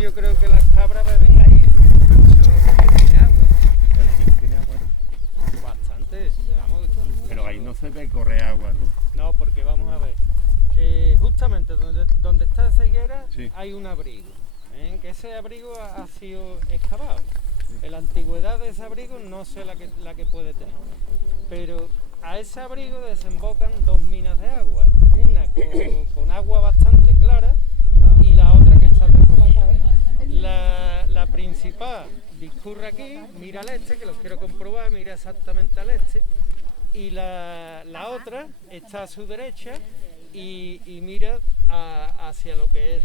Yo creo que las cabras beben ahí. Eso es lo que tiene agua. hay un abrigo, que ese abrigo ha sido excavado. La antigüedad de ese abrigo no sé la que puede tener, pero a ese abrigo desembocan dos minas de agua, una con agua bastante clara y la otra que está descubierta. La principal discurre aquí, mira al este, que lo quiero comprobar, mira exactamente al este, y la otra está a su derecha y mira hacia lo que es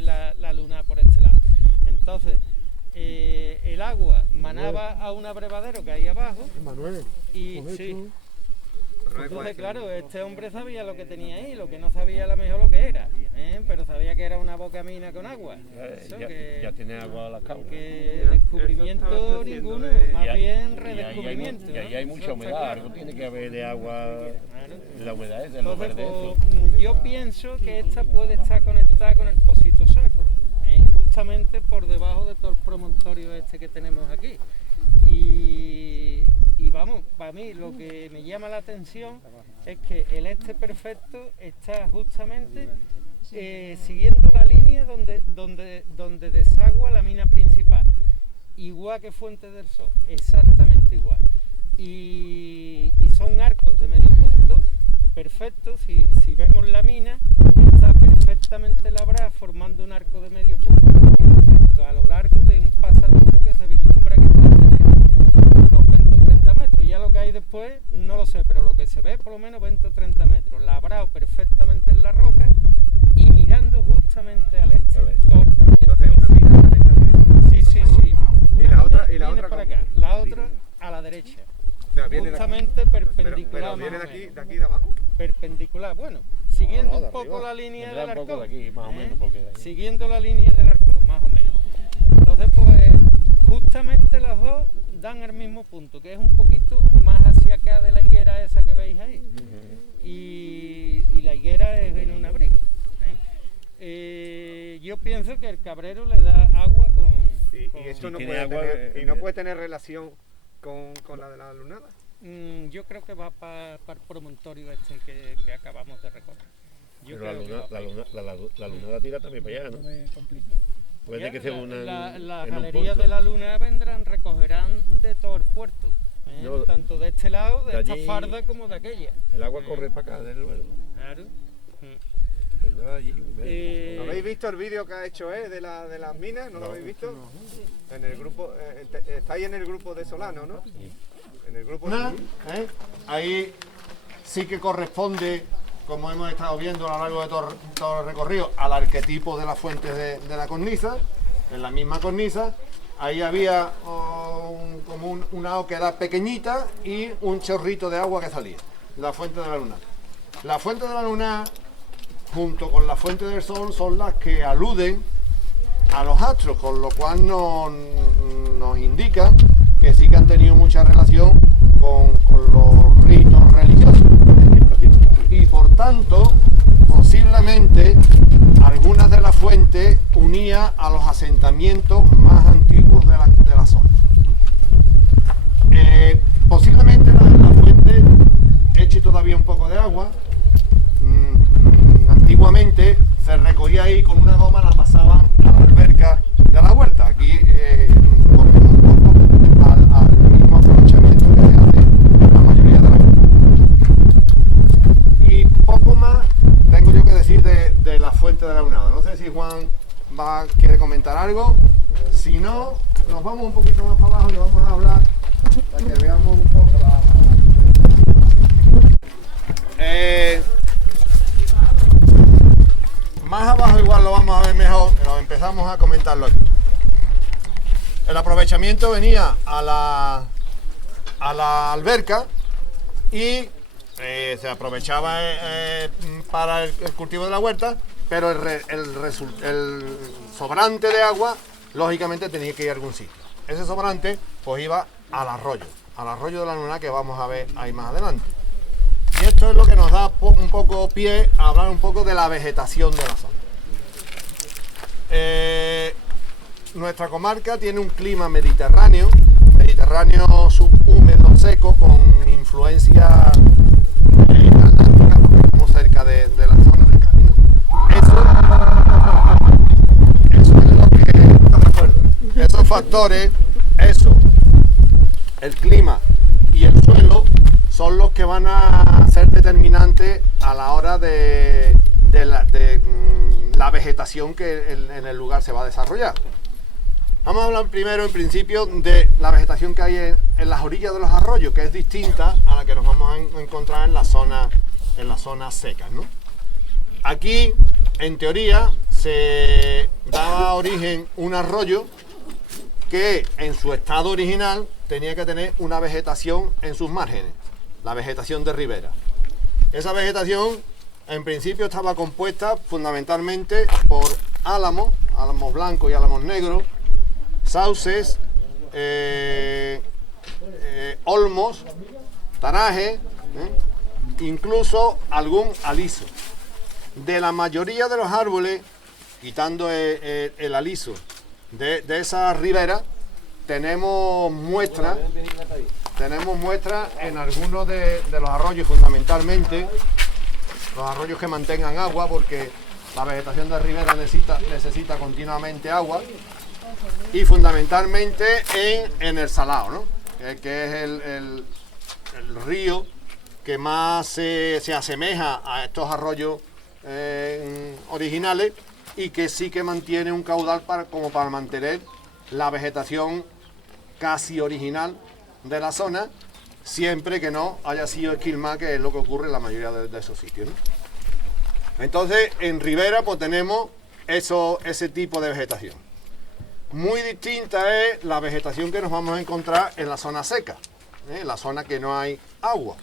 la luna por este lado. Entonces, el agua manaba a un abrevadero que hay abajo. Manuel, y sí. Entonces, claro, este hombre sabía lo que tenía ahí, lo que no sabía a lo mejor lo que era, pero sabía que era una boca mina con agua. Eso ya tiene agua a la causa. Que descubrimiento ninguno, más bien redescubrimiento. Y ahí hay mucha humedad, algo tiene que haber de agua, la humedad es de lo Entonces, verde. yo pienso que esta puede estar conectada con el Pocito Saco, justamente por debajo de todo el promontorio este que tenemos aquí. Y vamos, para mí lo que me llama la atención es que el este perfecto está justamente siguiendo la línea donde desagua la mina principal, igual que Fuente del Sol, exactamente igual. Y son arcos de medio punto perfectos. Si vemos la mina, está perfectamente labrada formando un arco de medio punto perfecto a lo largo de un pasadizo que se vislumbra que puede tener unos 20 o 30 metros. Y ya lo que hay después no lo sé, pero lo que se ve por lo menos 20 o 30 metros, labrado perfectamente en la roca y mirando justamente al este. Entonces una mina en esta dirección. Sí. Y la otra para acá, la otra a la derecha. O sea, viene justamente perpendicular. Pero viene de aquí de abajo. Perpendicular, bueno, siguiendo un poco la línea del arco. Siguiendo la línea del arco, más o menos. Entonces, pues, justamente las dos dan el mismo punto, que es un poquito más hacia acá de la higuera esa que veis ahí. Y la higuera es en un abrigo. Yo pienso que el cabrero le da agua con... Y esto no puede tener, no puede tener relación con la de la lunada. Yo creo que va para el promontorio este que acabamos de recorrer. La lunada tira también para allá, ¿no? Puede que sea las galerías de la luna recogerán de todo el puerto, tanto de este lado, de esta farda, como de aquella. El agua corre para acá, desde luego. Claro. ¿Habéis visto el vídeo que ha hecho de las minas? ¿No lo habéis visto? En el grupo, estáis en el grupo de Solano, ¿no? En el grupo Ahí sí que corresponde, como hemos estado viendo a lo largo de todo el recorrido, al arquetipo de las fuentes de la cornisa. En la misma cornisa, ahí había como una oquedad pequeñita y un chorrito de agua que salía, la fuente de la luna. La fuente de la luna, junto con la fuente del sol, son las que aluden a los astros, con lo cual nos indica que sí que han tenido mucha relación con los ritos religiosos. Y por tanto, posiblemente algunas de las fuentes unían a los asentamientos más antiguos de la zona. Posiblemente la fuente eche todavía un poco de agua. Antiguamente se recogía ahí con una goma, la pasaban a la alberca de la huerta. Aquí volvemos un poco al mismo aprovechamiento que se hace la mayoría de las fuentes. Y poco más tengo yo que decir de la fuente de la lunada. No sé si Juan quiere comentar algo. Si no, nos vamos un poquito más para abajo y vamos a hablar para que veamos un poco más abajo igual lo vamos a ver mejor, pero empezamos a comentarlo aquí. El aprovechamiento venía a la alberca y se aprovechaba para el cultivo de la huerta, pero el sobrante de agua lógicamente tenía que ir a algún sitio. Ese sobrante pues iba al arroyo de la Luna, que vamos a ver ahí más adelante. Y esto es lo que nos da un poco pie a hablar un poco de la vegetación de la zona. Nuestra comarca tiene un clima mediterráneo subhúmedo, seco, con influencia atlántica, porque estamos cerca de la zona de Cádiz, ¿no? Eso factores, eso, el clima y el suelo, son los que van a ser determinantes a la hora de la vegetación que en el lugar se va a desarrollar. Vamos a hablar primero, en principio, de la vegetación que hay en las orillas de los arroyos, que es distinta a la que nos vamos a encontrar en las zonas secas, ¿no? Aquí, en teoría, se daba origen un arroyo que en su estado original tenía que tener una vegetación en sus márgenes, la vegetación de ribera. Esa vegetación, en principio, estaba compuesta fundamentalmente por álamos blancos y álamos negros, sauces, olmos, tarajes, incluso algún aliso. De la mayoría de los árboles, quitando el aliso de esa ribera, tenemos muestras en algunos de los arroyos, fundamentalmente los arroyos que mantengan agua, porque la vegetación de ribera necesita continuamente agua, y fundamentalmente en el Salao, ¿no? Que es el río que más se asemeja a estos arroyos originales, y que sí que mantiene un caudal como para mantener la vegetación casi original de la zona, siempre que no haya sido esquilmada, que es lo que ocurre en la mayoría de esos sitios, ¿no? Entonces, en ribera pues tenemos ese tipo de vegetación. Muy distinta es la vegetación que nos vamos a encontrar en la zona seca, la zona que no hay agua.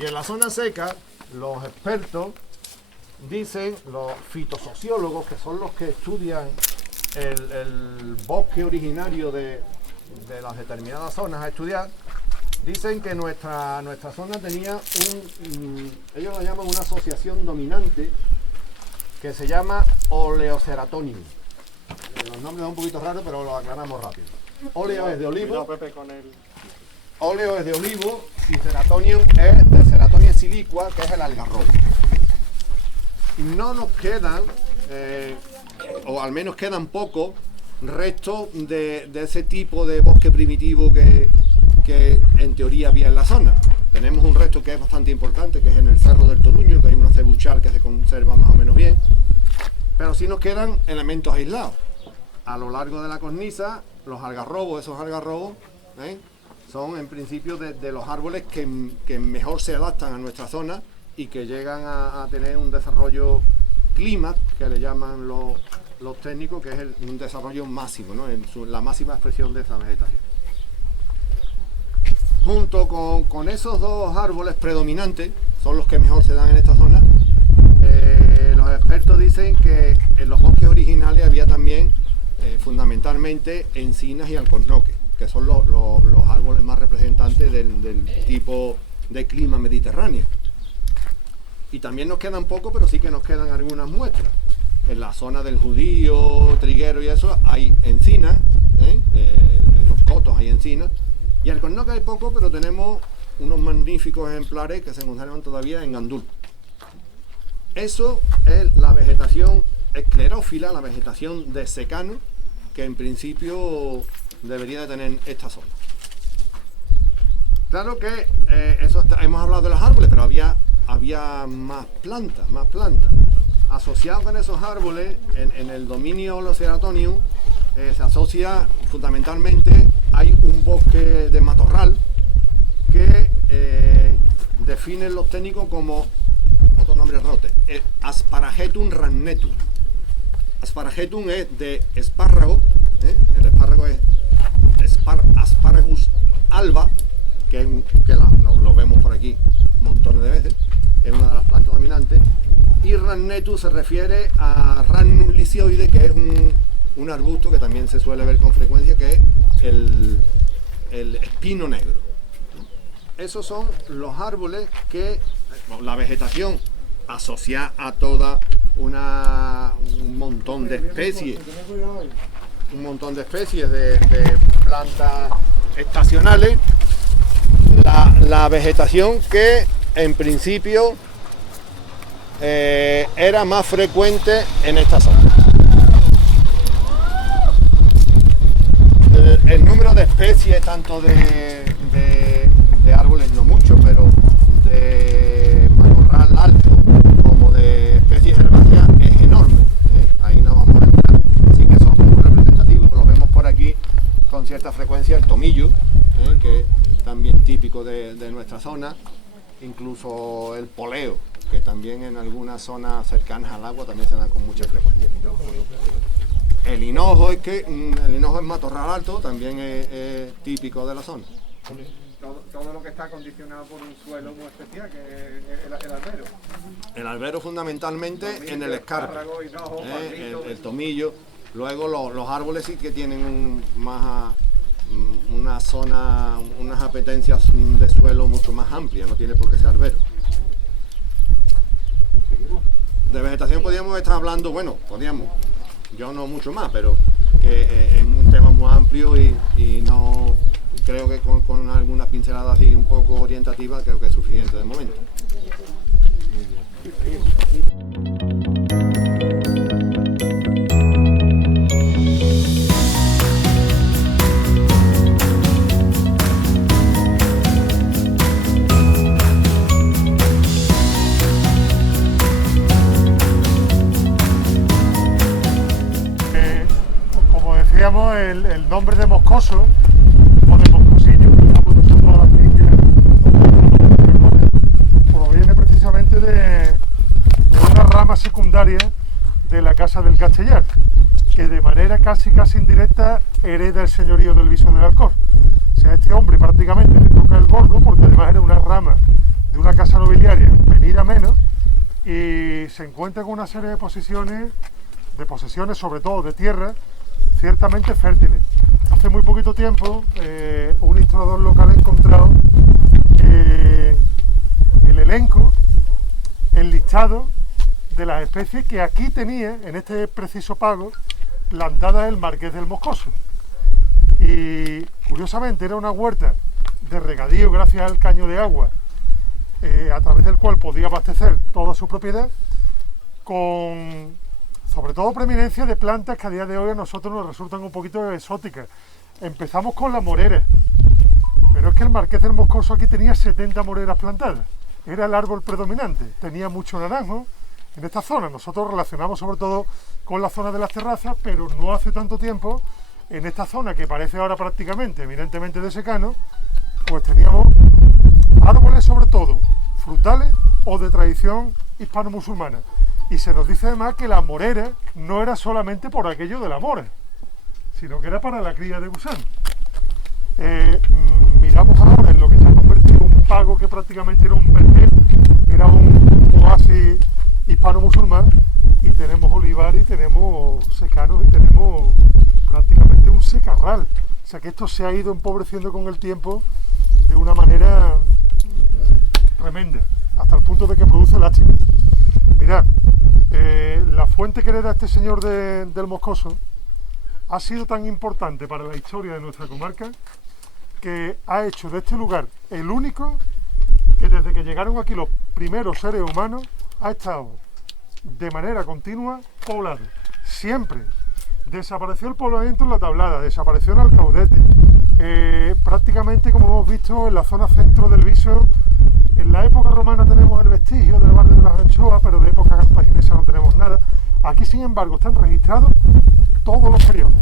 Y en la zona seca, los expertos dicen, los fitosociólogos, que son los que estudian el bosque originario de las determinadas zonas a estudiar, dicen que nuestra zona tenía ellos lo llaman una asociación dominante que se llama Oleoceratonium. Los nombres son un poquito raros, pero lo aclaramos rápido. Oleo es de olivo, óleo es de olivo, y ceratonium es de Ceratonia silicua, que es el algarrobo. No nos quedan, o al menos quedan pocos restos de ese tipo de bosque primitivo que en teoría había en la zona. Tenemos un resto que es bastante importante, que es en el Cerro del Toruño, que hay una cebuchal que se conserva más o menos bien, pero sí nos quedan elementos aislados. A lo largo de la cornisa, los algarrobos, esos algarrobos, son en principio de los árboles que mejor se adaptan a nuestra zona y que llegan a tener un desarrollo clímax, que le llaman los técnicos, que es un desarrollo máximo, ¿no? La máxima expresión de esa vegetación. Junto con esos dos árboles predominantes, son los que mejor se dan en esta zona, los expertos dicen que en los bosques originales había también fundamentalmente encinas y alcornoques, que son los árboles más representantes del tipo de clima mediterráneo. Y también nos quedan pocos, pero sí que nos quedan algunas muestras. En la zona del Judío, Triguero y eso, hay encinas, en los cotos hay encinas, y alcornoque hay poco, pero tenemos unos magníficos ejemplares que se conservan todavía en Gandul. Eso es la vegetación esclerófila, la vegetación de secano, que en principio debería de tener esta zona. Claro que hemos hablado de los árboles, pero había más plantas. Asociado con esos árboles, en el dominio Oleoceratonium, se asocia fundamentalmente, hay un bosque de matorral que definen los técnicos como, otro nombre rote, Asparagetum rhamnetum. Asparagetum es de espárrago, el espárrago es Asparagus alba, que lo vemos por aquí montones de veces, es una de las plantas dominantes, y rhamnetum se refiere a Rhamnum lisioide, que es un arbusto que también se suele ver con frecuencia, que es el espino negro. Esos son los árboles que la vegetación asocia a toda un montón de especies, de plantas estacionales, la vegetación que en principio era más frecuente en esta zona. El número de especies, tanto de árboles no mucho, pero de matorral alto como de especies herbáceas es enorme. Ahí no vamos a entrar. Sí que son muy representativos, lo vemos por aquí con cierta frecuencia el tomillo, que es también típico de nuestra zona, incluso el poleo, que también en algunas zonas cercanas al agua también se da con mucha frecuencia. El hinojo es matorral alto, también es típico de la zona. Todo lo que está condicionado por un suelo muy especial, que es el albero. El albero fundamentalmente en el escarpe, el tomillo. Luego los árboles sí que tienen unas apetencias de suelo mucho más amplias, no tiene por qué ser albero. De vegetación podríamos estar hablando, yo no mucho más, pero que es un tema muy amplio y no creo que con alguna pincelada así un poco orientativa creo que es suficiente de momento. El nombre de moscoso o de moscosillo que estamos usando ahora proviene precisamente de una rama secundaria de la Casa del Castellar, que de manera casi indirecta hereda el señorío del Viso del Alcor. O sea, a este hombre prácticamente le toca el gordo, porque además era una rama de una casa nobiliaria venida menos, y se encuentra con una serie de posesiones sobre todo de tierra, ciertamente fértiles. Hace muy poquito tiempo un historiador local ha encontrado el elenco, el listado de las especies que aquí tenía, en este preciso pago, plantada el Marqués del Moscoso. Y curiosamente era una huerta de regadío gracias al caño de agua, a través del cual podía abastecer toda su propiedad, con sobre todo preeminencia de plantas que a día de hoy a nosotros nos resultan un poquito exóticas. Empezamos con la morera, pero es que el Marqués del Moscoso aquí tenía 70 moreras plantadas, era el árbol predominante, tenía mucho naranjo en esta zona. Nosotros relacionamos sobre todo con la zona de las terrazas, pero no hace tanto tiempo, en esta zona que parece ahora prácticamente eminentemente de secano, pues teníamos árboles sobre todo frutales o de tradición hispano-musulmana. Y se nos dice además que la morera no era solamente por aquello de la mora, sino que era para la cría de gusanos. Miramos ahora en lo que se ha convertido en un pago que prácticamente era un vergel, era un oasis hispano-musulmán, y tenemos olivar y tenemos secanos y tenemos prácticamente un secarral. O sea que esto se ha ido empobreciendo con el tiempo de una manera tremenda, hasta el punto de que produce lástima. Mirad, la fuente que hereda este señor del Moscoso ha sido tan importante para la historia de nuestra comarca que ha hecho de este lugar el único que desde que llegaron aquí los primeros seres humanos ha estado de manera continua poblado. Siempre desapareció el poblamiento en la Tablada, desapareció en Alcaudete, prácticamente como hemos visto en la zona centro del Viso. En la época romana tenemos el vestigio del barrio de las Anchoas, pero de época cartaginesa no tenemos nada. Aquí, sin embargo, están registrados todos los periodos.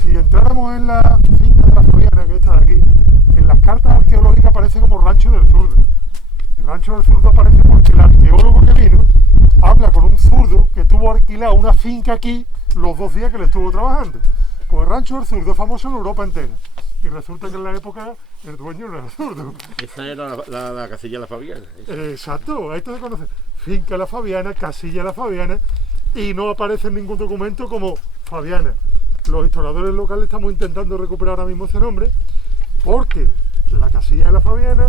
Si entráramos en la finca de la Fabiana, que está de aquí, en las cartas arqueológicas aparece como Rancho del Zurdo. El Rancho del Zurdo aparece porque el arqueólogo que vino habla con un zurdo que tuvo alquilado una finca aquí los 2 días que le estuvo trabajando. Pues el Rancho del Zurdo es famoso en Europa entera. Y resulta que en la época el dueño no era zurdo. Esa era la casilla La Fabiana. Exacto, ahí te conoces. Finca La Fabiana, casilla La Fabiana, y no aparece en ningún documento como Fabiana. Los historiadores locales estamos intentando recuperar ahora mismo ese nombre, porque la casilla de La Fabiana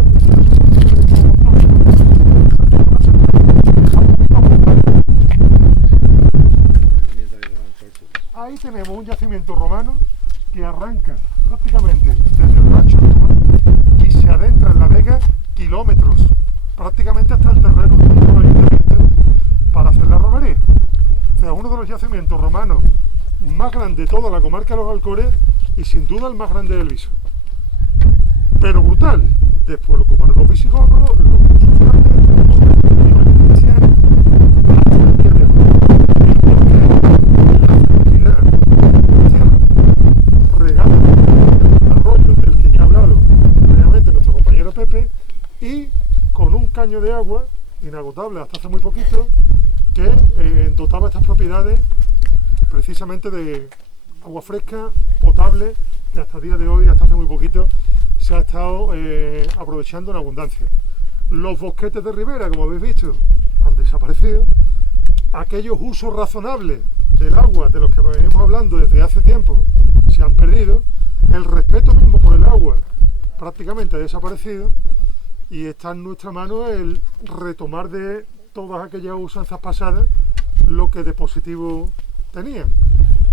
ahí tenemos un yacimiento romano que arranca prácticamente desde el rancho y se adentra en la vega kilómetros, prácticamente hasta el terreno que tiene el ayuntamiento para hacer la romería. O sea, uno de los yacimientos romanos más grandes de toda la comarca de los Alcores y sin duda el más grande del Viso. Pero brutal. Después lo ocuparon los visigodos, los musulmanes, los cristianos, hasta el día de hoy. El porqué, la fertilidad de la tierra, regado el arroyo del que ya ha hablado previamente nuestro compañero Pepe, y con un caño de agua inagotable hasta hace muy poquito, que dotaba estas propiedades precisamente de agua fresca, potable, que hasta el día de hoy, hasta hace muy poquito, se ha estado aprovechando en abundancia. Los bosquetes de ribera, como habéis visto, han desaparecido. Aquellos usos razonables del agua de los que venimos hablando desde hace tiempo se han perdido. El respeto mismo por el agua prácticamente ha desaparecido, y está en nuestra mano el retomar de todas aquellas usanzas pasadas lo que de positivo tenían.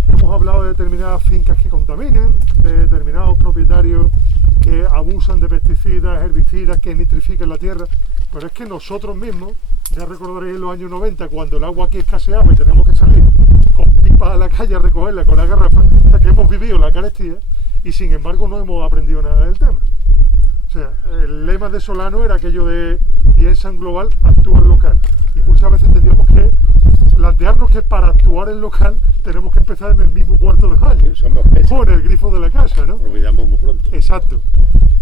Hemos hablado de determinadas fincas que contaminan, de determinados propietarios que abusan de pesticidas, herbicidas, que nitrifican la tierra, pero es que nosotros mismos, ya recordaréis en los años 90, cuando el agua aquí escaseaba y tenemos que salir con pipas a la calle a recogerla con la garrafa, hasta que hemos vivido la carestía, y sin embargo no hemos aprendido nada del tema. O sea, el lema de Solano era aquello de piensa en global, actúa en local, y muchas veces tendríamos que plantearnos que para actuar en local tenemos que empezar en el mismo cuarto de baño o en el grifo de la casa, ¿no? Olvidamos muy pronto. Exacto.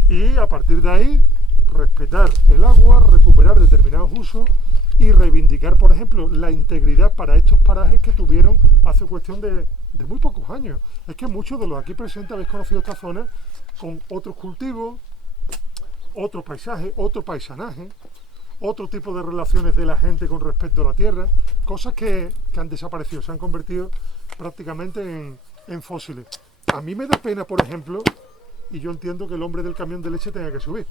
Y a partir de ahí, respetar el agua, recuperar determinados usos y reivindicar, por ejemplo, la integridad para estos parajes que tuvieron hace cuestión de muy pocos años. Es que muchos de los aquí presentes habéis conocido esta zona con otros cultivos, otro paisaje, otro paisanaje, otro tipo de relaciones de la gente con respecto a la tierra, cosas que han desaparecido, se han convertido prácticamente en fósiles. A mí me da pena, por ejemplo, y yo entiendo que el hombre del camión de leche tenga que subir,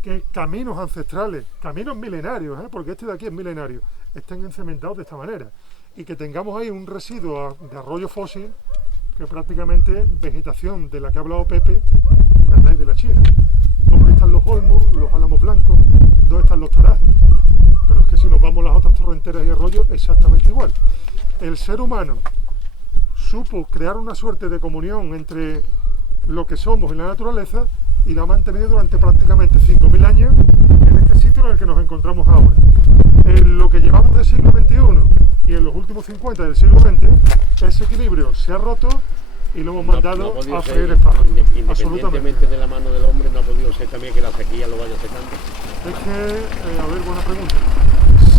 que caminos ancestrales, caminos milenarios, porque este de aquí es milenario, estén encementados de esta manera, y que tengamos ahí un residuo de arroyo fósil, que prácticamente vegetación de la que ha hablado Pepe, nada de la China. ¿Dónde están los olmos, los álamos blancos? ¿Dónde están los tarajes? Pero es que si nos vamos a las otras torrenteras y arroyos, exactamente igual. El ser humano supo crear una suerte de comunión entre lo que somos y la naturaleza, y la ha mantenido durante prácticamente 5.000 años en este sitio en el que nos encontramos ahora. En lo que llevamos del siglo XXI y en los últimos 50 del siglo XX, ese equilibrio se ha roto y lo hemos mandado a freír espárragos. Independientemente de la mano del hombre, no ha podido ser también que la sequía lo vaya secando. Es que, a ver, buena pregunta.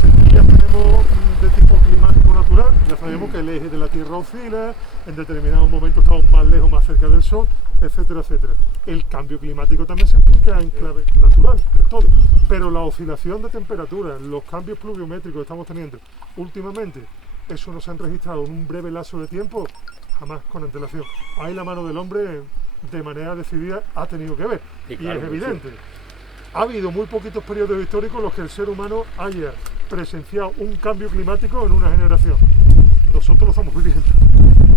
Sequías tenemos de tipo climático natural, ya sabemos que el eje de la Tierra oscila, en determinados momentos estamos más lejos, más cerca del Sol, etcétera, etcétera. El cambio climático también se explica en clave natural, del todo. Pero la oscilación de temperatura, los cambios pluviométricos que estamos teniendo últimamente, eso no se han registrado en un breve lapso de tiempo, jamás con antelación. Ahí la mano del hombre, de manera decidida, ha tenido que ver. Y claro, es evidente. Sí. Ha habido muy poquitos periodos históricos en los que el ser humano haya presenciado un cambio climático en una generación. Nosotros lo estamos viviendo.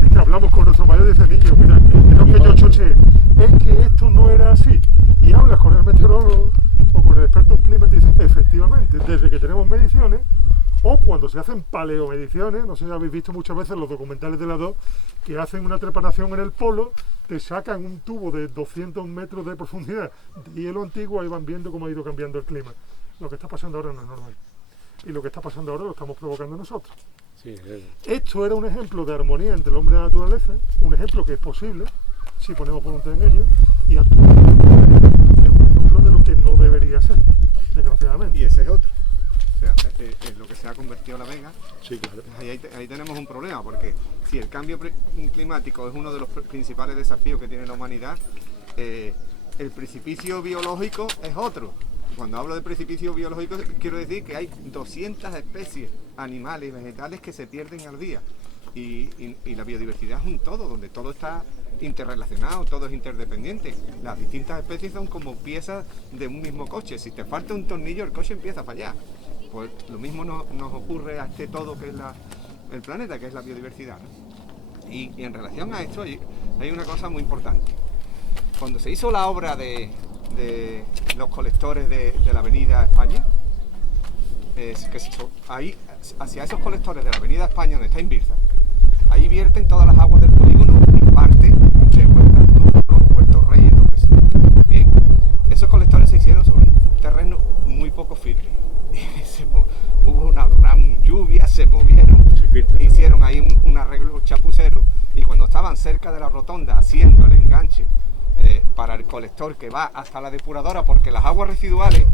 Es que hablamos con nuestro mayor y dice, niño, mira, no es que yo choche, es que esto no era así. Y hablas con el meteorólogo o con el experto en clima y te dice, efectivamente, desde que tenemos mediciones, o cuando se hacen paleomediciones, no sé si habéis visto muchas veces los documentales de la 2, que hacen una trepanación en el polo, te sacan un tubo de 200 metros de profundidad de hielo antiguo y van viendo cómo ha ido cambiando el clima. Lo que está pasando ahora no es normal. Y lo que está pasando ahora lo estamos provocando nosotros. Sí, esto era un ejemplo de armonía entre el hombre y la naturaleza, un ejemplo que es posible, si ponemos voluntad en ello, y actualmente es un ejemplo de lo que no debería ser, desgraciadamente. Y ese es otro. O sea, en lo que se ha convertido la Vega, sí, claro. Ahí tenemos un problema, porque si el cambio climático es uno de los principales desafíos que tiene la humanidad, el precipicio biológico es otro. Cuando hablo de precipicio biológico, quiero decir que hay 200 especies animales y vegetales que se pierden al día. Y la biodiversidad es un todo, donde todo está interrelacionado, todo es interdependiente. Las distintas especies son como piezas de un mismo coche. Si te falta un tornillo, el coche empieza a fallar. Pues lo mismo nos ocurre a este todo que es el planeta, que es la biodiversidad, ¿no? Y en relación a esto hay una cosa muy importante. Cuando se hizo la obra de los colectores de la Avenida España, ahí, hacia esos colectores de la Avenida España, donde está Invirza, ahí vierten todas las aguas del polígono y parte de Huerta. se hicieron sobre un terreno muy poco firme. Hubo una gran lluvia, se movieron, hicieron ahí un arreglo chapucero, y cuando estaban cerca de la rotonda haciendo el enganche para el colector que va hasta la depuradora, porque las aguas residuales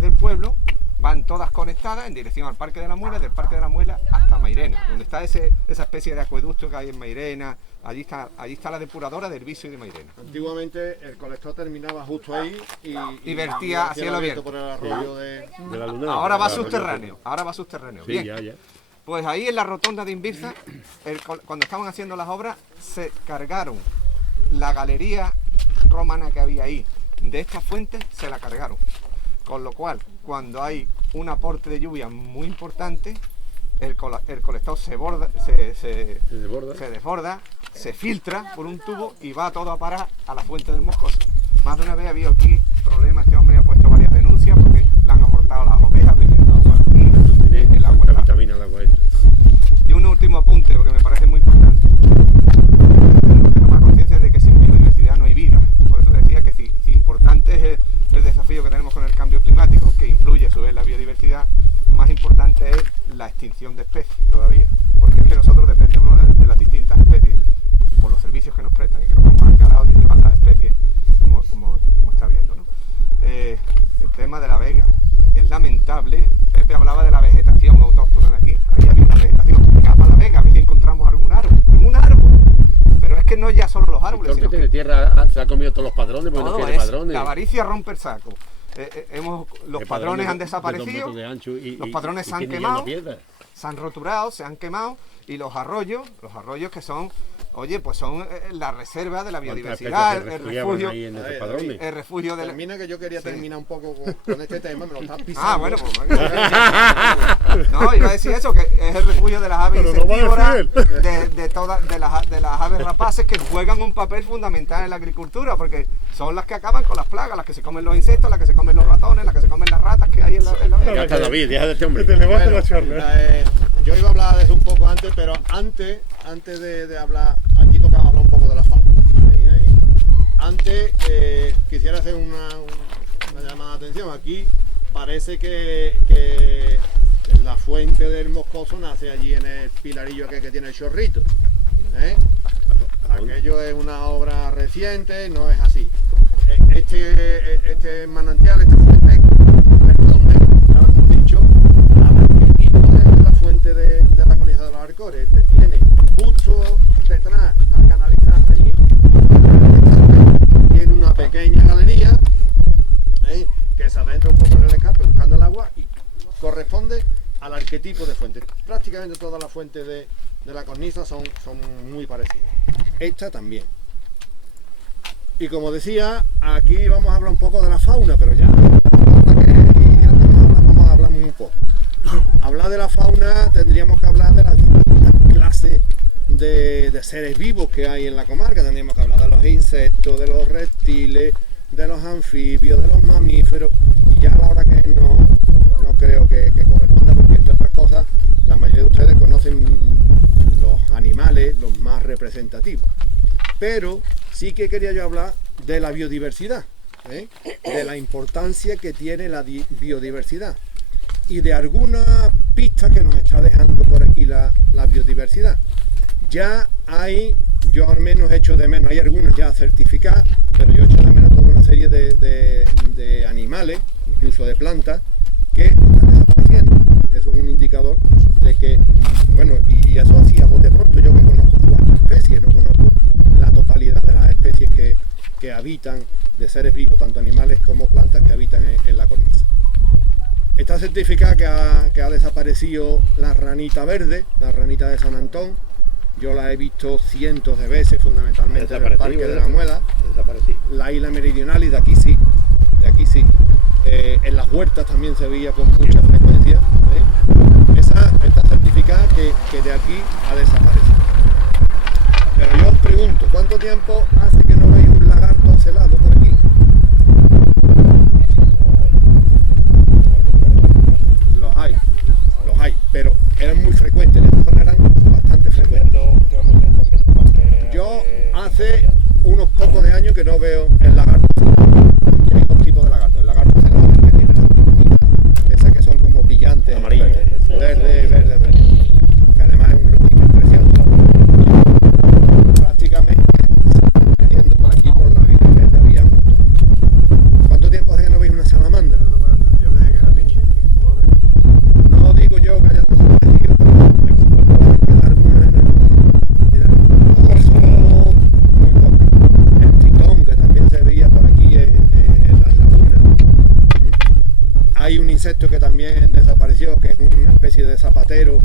del pueblo van todas conectadas en dirección al Parque de la Muela, del Parque de la Muela hasta Mairena, donde está esa especie de acueducto que hay en Mairena. Allí está la depuradora del Viso y de Mairena. Antiguamente el colector terminaba justo ahí y vertía a cielo abierto por el arroyo de la Luna. Ahora va subterráneo. Sí, Bien. ya. Pues ahí en la rotonda de Invirza, cuando estaban haciendo las obras, se cargaron la galería romana que había ahí de estas fuentes, se la cargaron. Con lo cual, cuando hay un aporte de lluvia muy importante, el colector se desborda, se filtra por un tubo y va todo a parar a la fuente del Moscoso. Más de una vez ha habido aquí problemas. Este hombre ha puesto varias denuncias porque le han abortado las ovejas bebiendo agua. El agua está. Vitamina el agua esta. Y un último apunte, porque me parece muy importante. Tenemos que tomar conciencia de que sin biodiversidad no hay vida. Por eso decía que si importante es el desafío que tenemos con el cambio climático, que influye a su vez la biodiversidad, más importante es la extinción de especies todavía. Porque es que nosotros dependemos de las distintas especies por los servicios que nos prestan, y que nos vamos a encarar y se van las especies como está viendo, ¿no? El tema de la vega es lamentable. Pepe hablaba de la vegetación autóctona de aquí. Ahí había una vegetación. Capa la vega, a ver si encontramos algún árbol. Pero es que no ya solo los árboles, sino que tiene tierra, se ha comido todos los padrones, porque no tiene padrones. La avaricia rompe el saco. Los padrones han desaparecido, los padrones se han quemado, se han roturado, se han quemado, y los arroyos que son, pues son la reserva de la biodiversidad, el refugio de la... Termina, que yo quería terminar un poco con este tema, me lo estás pisando. Bueno, pues... No, iba a decir eso, que es el refugio de las aves insectívoras, de las aves rapaces, que juegan un papel fundamental en la agricultura, porque son las que acaban con las plagas, las que se comen los insectos, las que se comen los ratones, las que se comen las ratas que hay en la Ya está, David, deja de este hombre. Que te levantes la charla. Yo iba a hablar de eso un poco antes, pero antes de hablar, aquí tocaba hablar un poco de la fauna. Antes quisiera hacer una llamada de atención. Aquí parece que la fuente del Moscoso nace allí en el pilarillo que tiene el chorrito. Aquello es una obra reciente, no es así. Este manantial, esta fuente, corresponde, ahora hemos dicho, a la fuente de la Cornisa de los Alcores. Tiene justo detrás, está canalizada allí, tiene una pequeña galería que se adentra un poco en el escape buscando el agua y corresponde al arquetipo de fuente. Prácticamente todas las fuentes de la cornisa son muy parecidas. Esta también. Y como decía, aquí vamos a hablar un poco de la fauna, pero ya vamos a hablar un poco. Hablar de la fauna, tendríamos que hablar de las distintas clases de seres vivos que hay en la comarca. Tendríamos que hablar de los insectos, de los reptiles, de los anfibios, de los mamíferos, y ya a la hora que no creo que corresponda, porque entre otras cosas la mayoría de ustedes conocen los animales los más representativos, pero sí que quería yo hablar de la biodiversidad, de la importancia que tiene la biodiversidad y de algunas pistas que nos está dejando por aquí la biodiversidad. Ya hay, yo al menos echo de menos, hay algunas ya certificadas, pero yo echo de menos toda una serie de animales, incluso de plantas, que están desapareciendo. Eso es un indicador de que, bueno, y eso así a bote pronto, yo que conozco 4 especies, no conozco la totalidad de las especies que habitan, de seres vivos, tanto animales como plantas, que habitan en la cornisa. Está certificada que ha desaparecido la ranita verde, la ranita de San Antón. Yo la he visto cientos de veces, fundamentalmente en el Parque de la Muela. La isla meridional, de aquí sí. En las huertas también se veía con mucha frecuencia. Esa está certificada que de aquí ha desaparecido. Pero yo os pregunto, ¿cuánto tiempo hace que no veis un lagarto celado por aquí? Los hay, pero eran muy frecuentes, en esta zona eran bastante frecuentes. Yo hace unos pocos de años que no veo el lagarto. Hay dos tipos de verde amarillento, que además es un rústico precioso. Prácticamente se está perdiendo. Por aquí por la Villa Verde había un montón. ¿Cuánto tiempo hace que no veis una salamandra? Yo desde que era niño. No digo yo que haya desaparecido, pero puede quedar alguna en algún caso muy poca. El tritón, que también se veía por aquí en las lagunas. Hay un insecto que también desapareció, que es una especie de zapatero,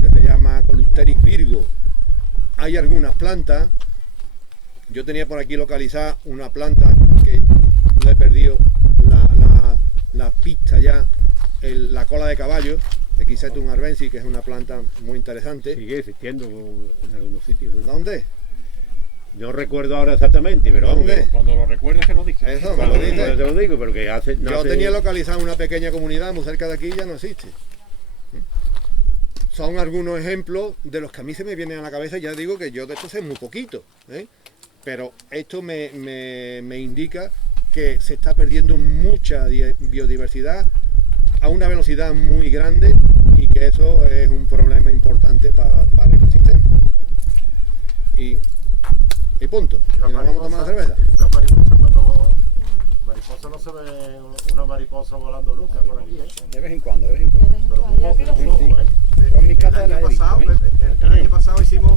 que se llama Colupteris virgo. Hay algunas plantas. Yo tenía por aquí localizada una planta que le he perdido la pista ya, la cola de caballo, Equisetum arbensis, que es una planta muy interesante. Sigue existiendo en algunos sitios, ¿no? ¿Dónde? No recuerdo ahora exactamente, pero ¿Dónde? vamos, cuando lo recuerdes que lo dices. Eso, me Cuando lo dices. te lo digo, pero que hace... no Yo hace- tenía localizada una pequeña comunidad muy cerca de aquí y ya no existe. Son algunos ejemplos de los que a mí se me vienen a la cabeza. Ya digo que yo de esto sé muy poquito, ¿eh? Pero esto me indica que se está perdiendo mucha biodiversidad a una velocidad muy grande y que eso es un problema importante para el ecosistema. Y punto. Y nos vamos a tomar una cerveza. La mariposa, cuando mariposa no se ve una mariposa volando nunca por aquí, ¿eh? De vez en cuando, de vez en cuando. De vez en cuando. Ya que lo Sí, sé. sí. Yo en mi casa la he visto, ¿eh? El año pasado le hicimos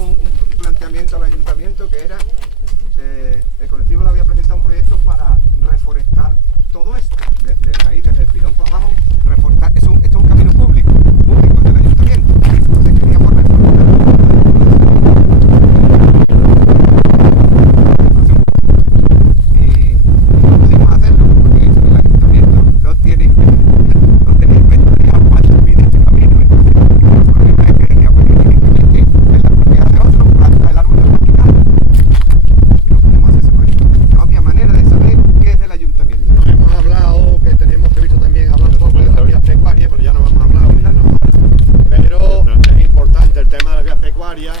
un planteamiento al ayuntamiento que era, el colectivo le había presentado un proyecto para reforestar todo esto, desde ahí, desde el pilón para abajo, reforestar. Esto es un camino público del ayuntamiento. Entonces queríamos reforestar. Y no pudimos hacerlo porque el ayuntamiento no tiene inventario para subir este camino. Entonces, el problema es que decíamos que en la propiedad de otro planta el árbol de marginal. No podemos hacer ese proyecto. No había manera de saber qué es del ayuntamiento. No hemos hablado, que teníamos previsto también hablar un poco de las vías pecuarias, pero ya no vamos a hablar. Pero es importante el tema de las vías pecuarias,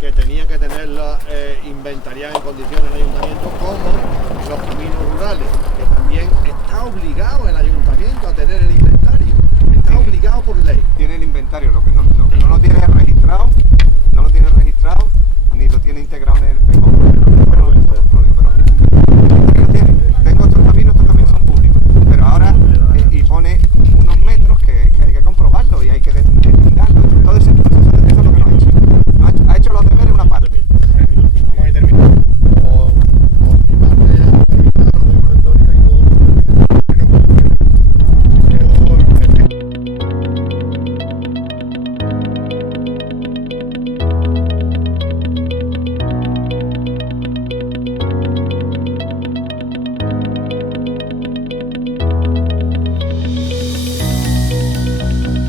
que tenía que tenerlas inventariadas en condiciones el ayuntamiento, como los caminos rurales, que también está obligado el ayuntamiento a tener el inventario, está obligado por ley. Tiene el inventario, lo que no lo tiene registrado, ni lo tiene integrado en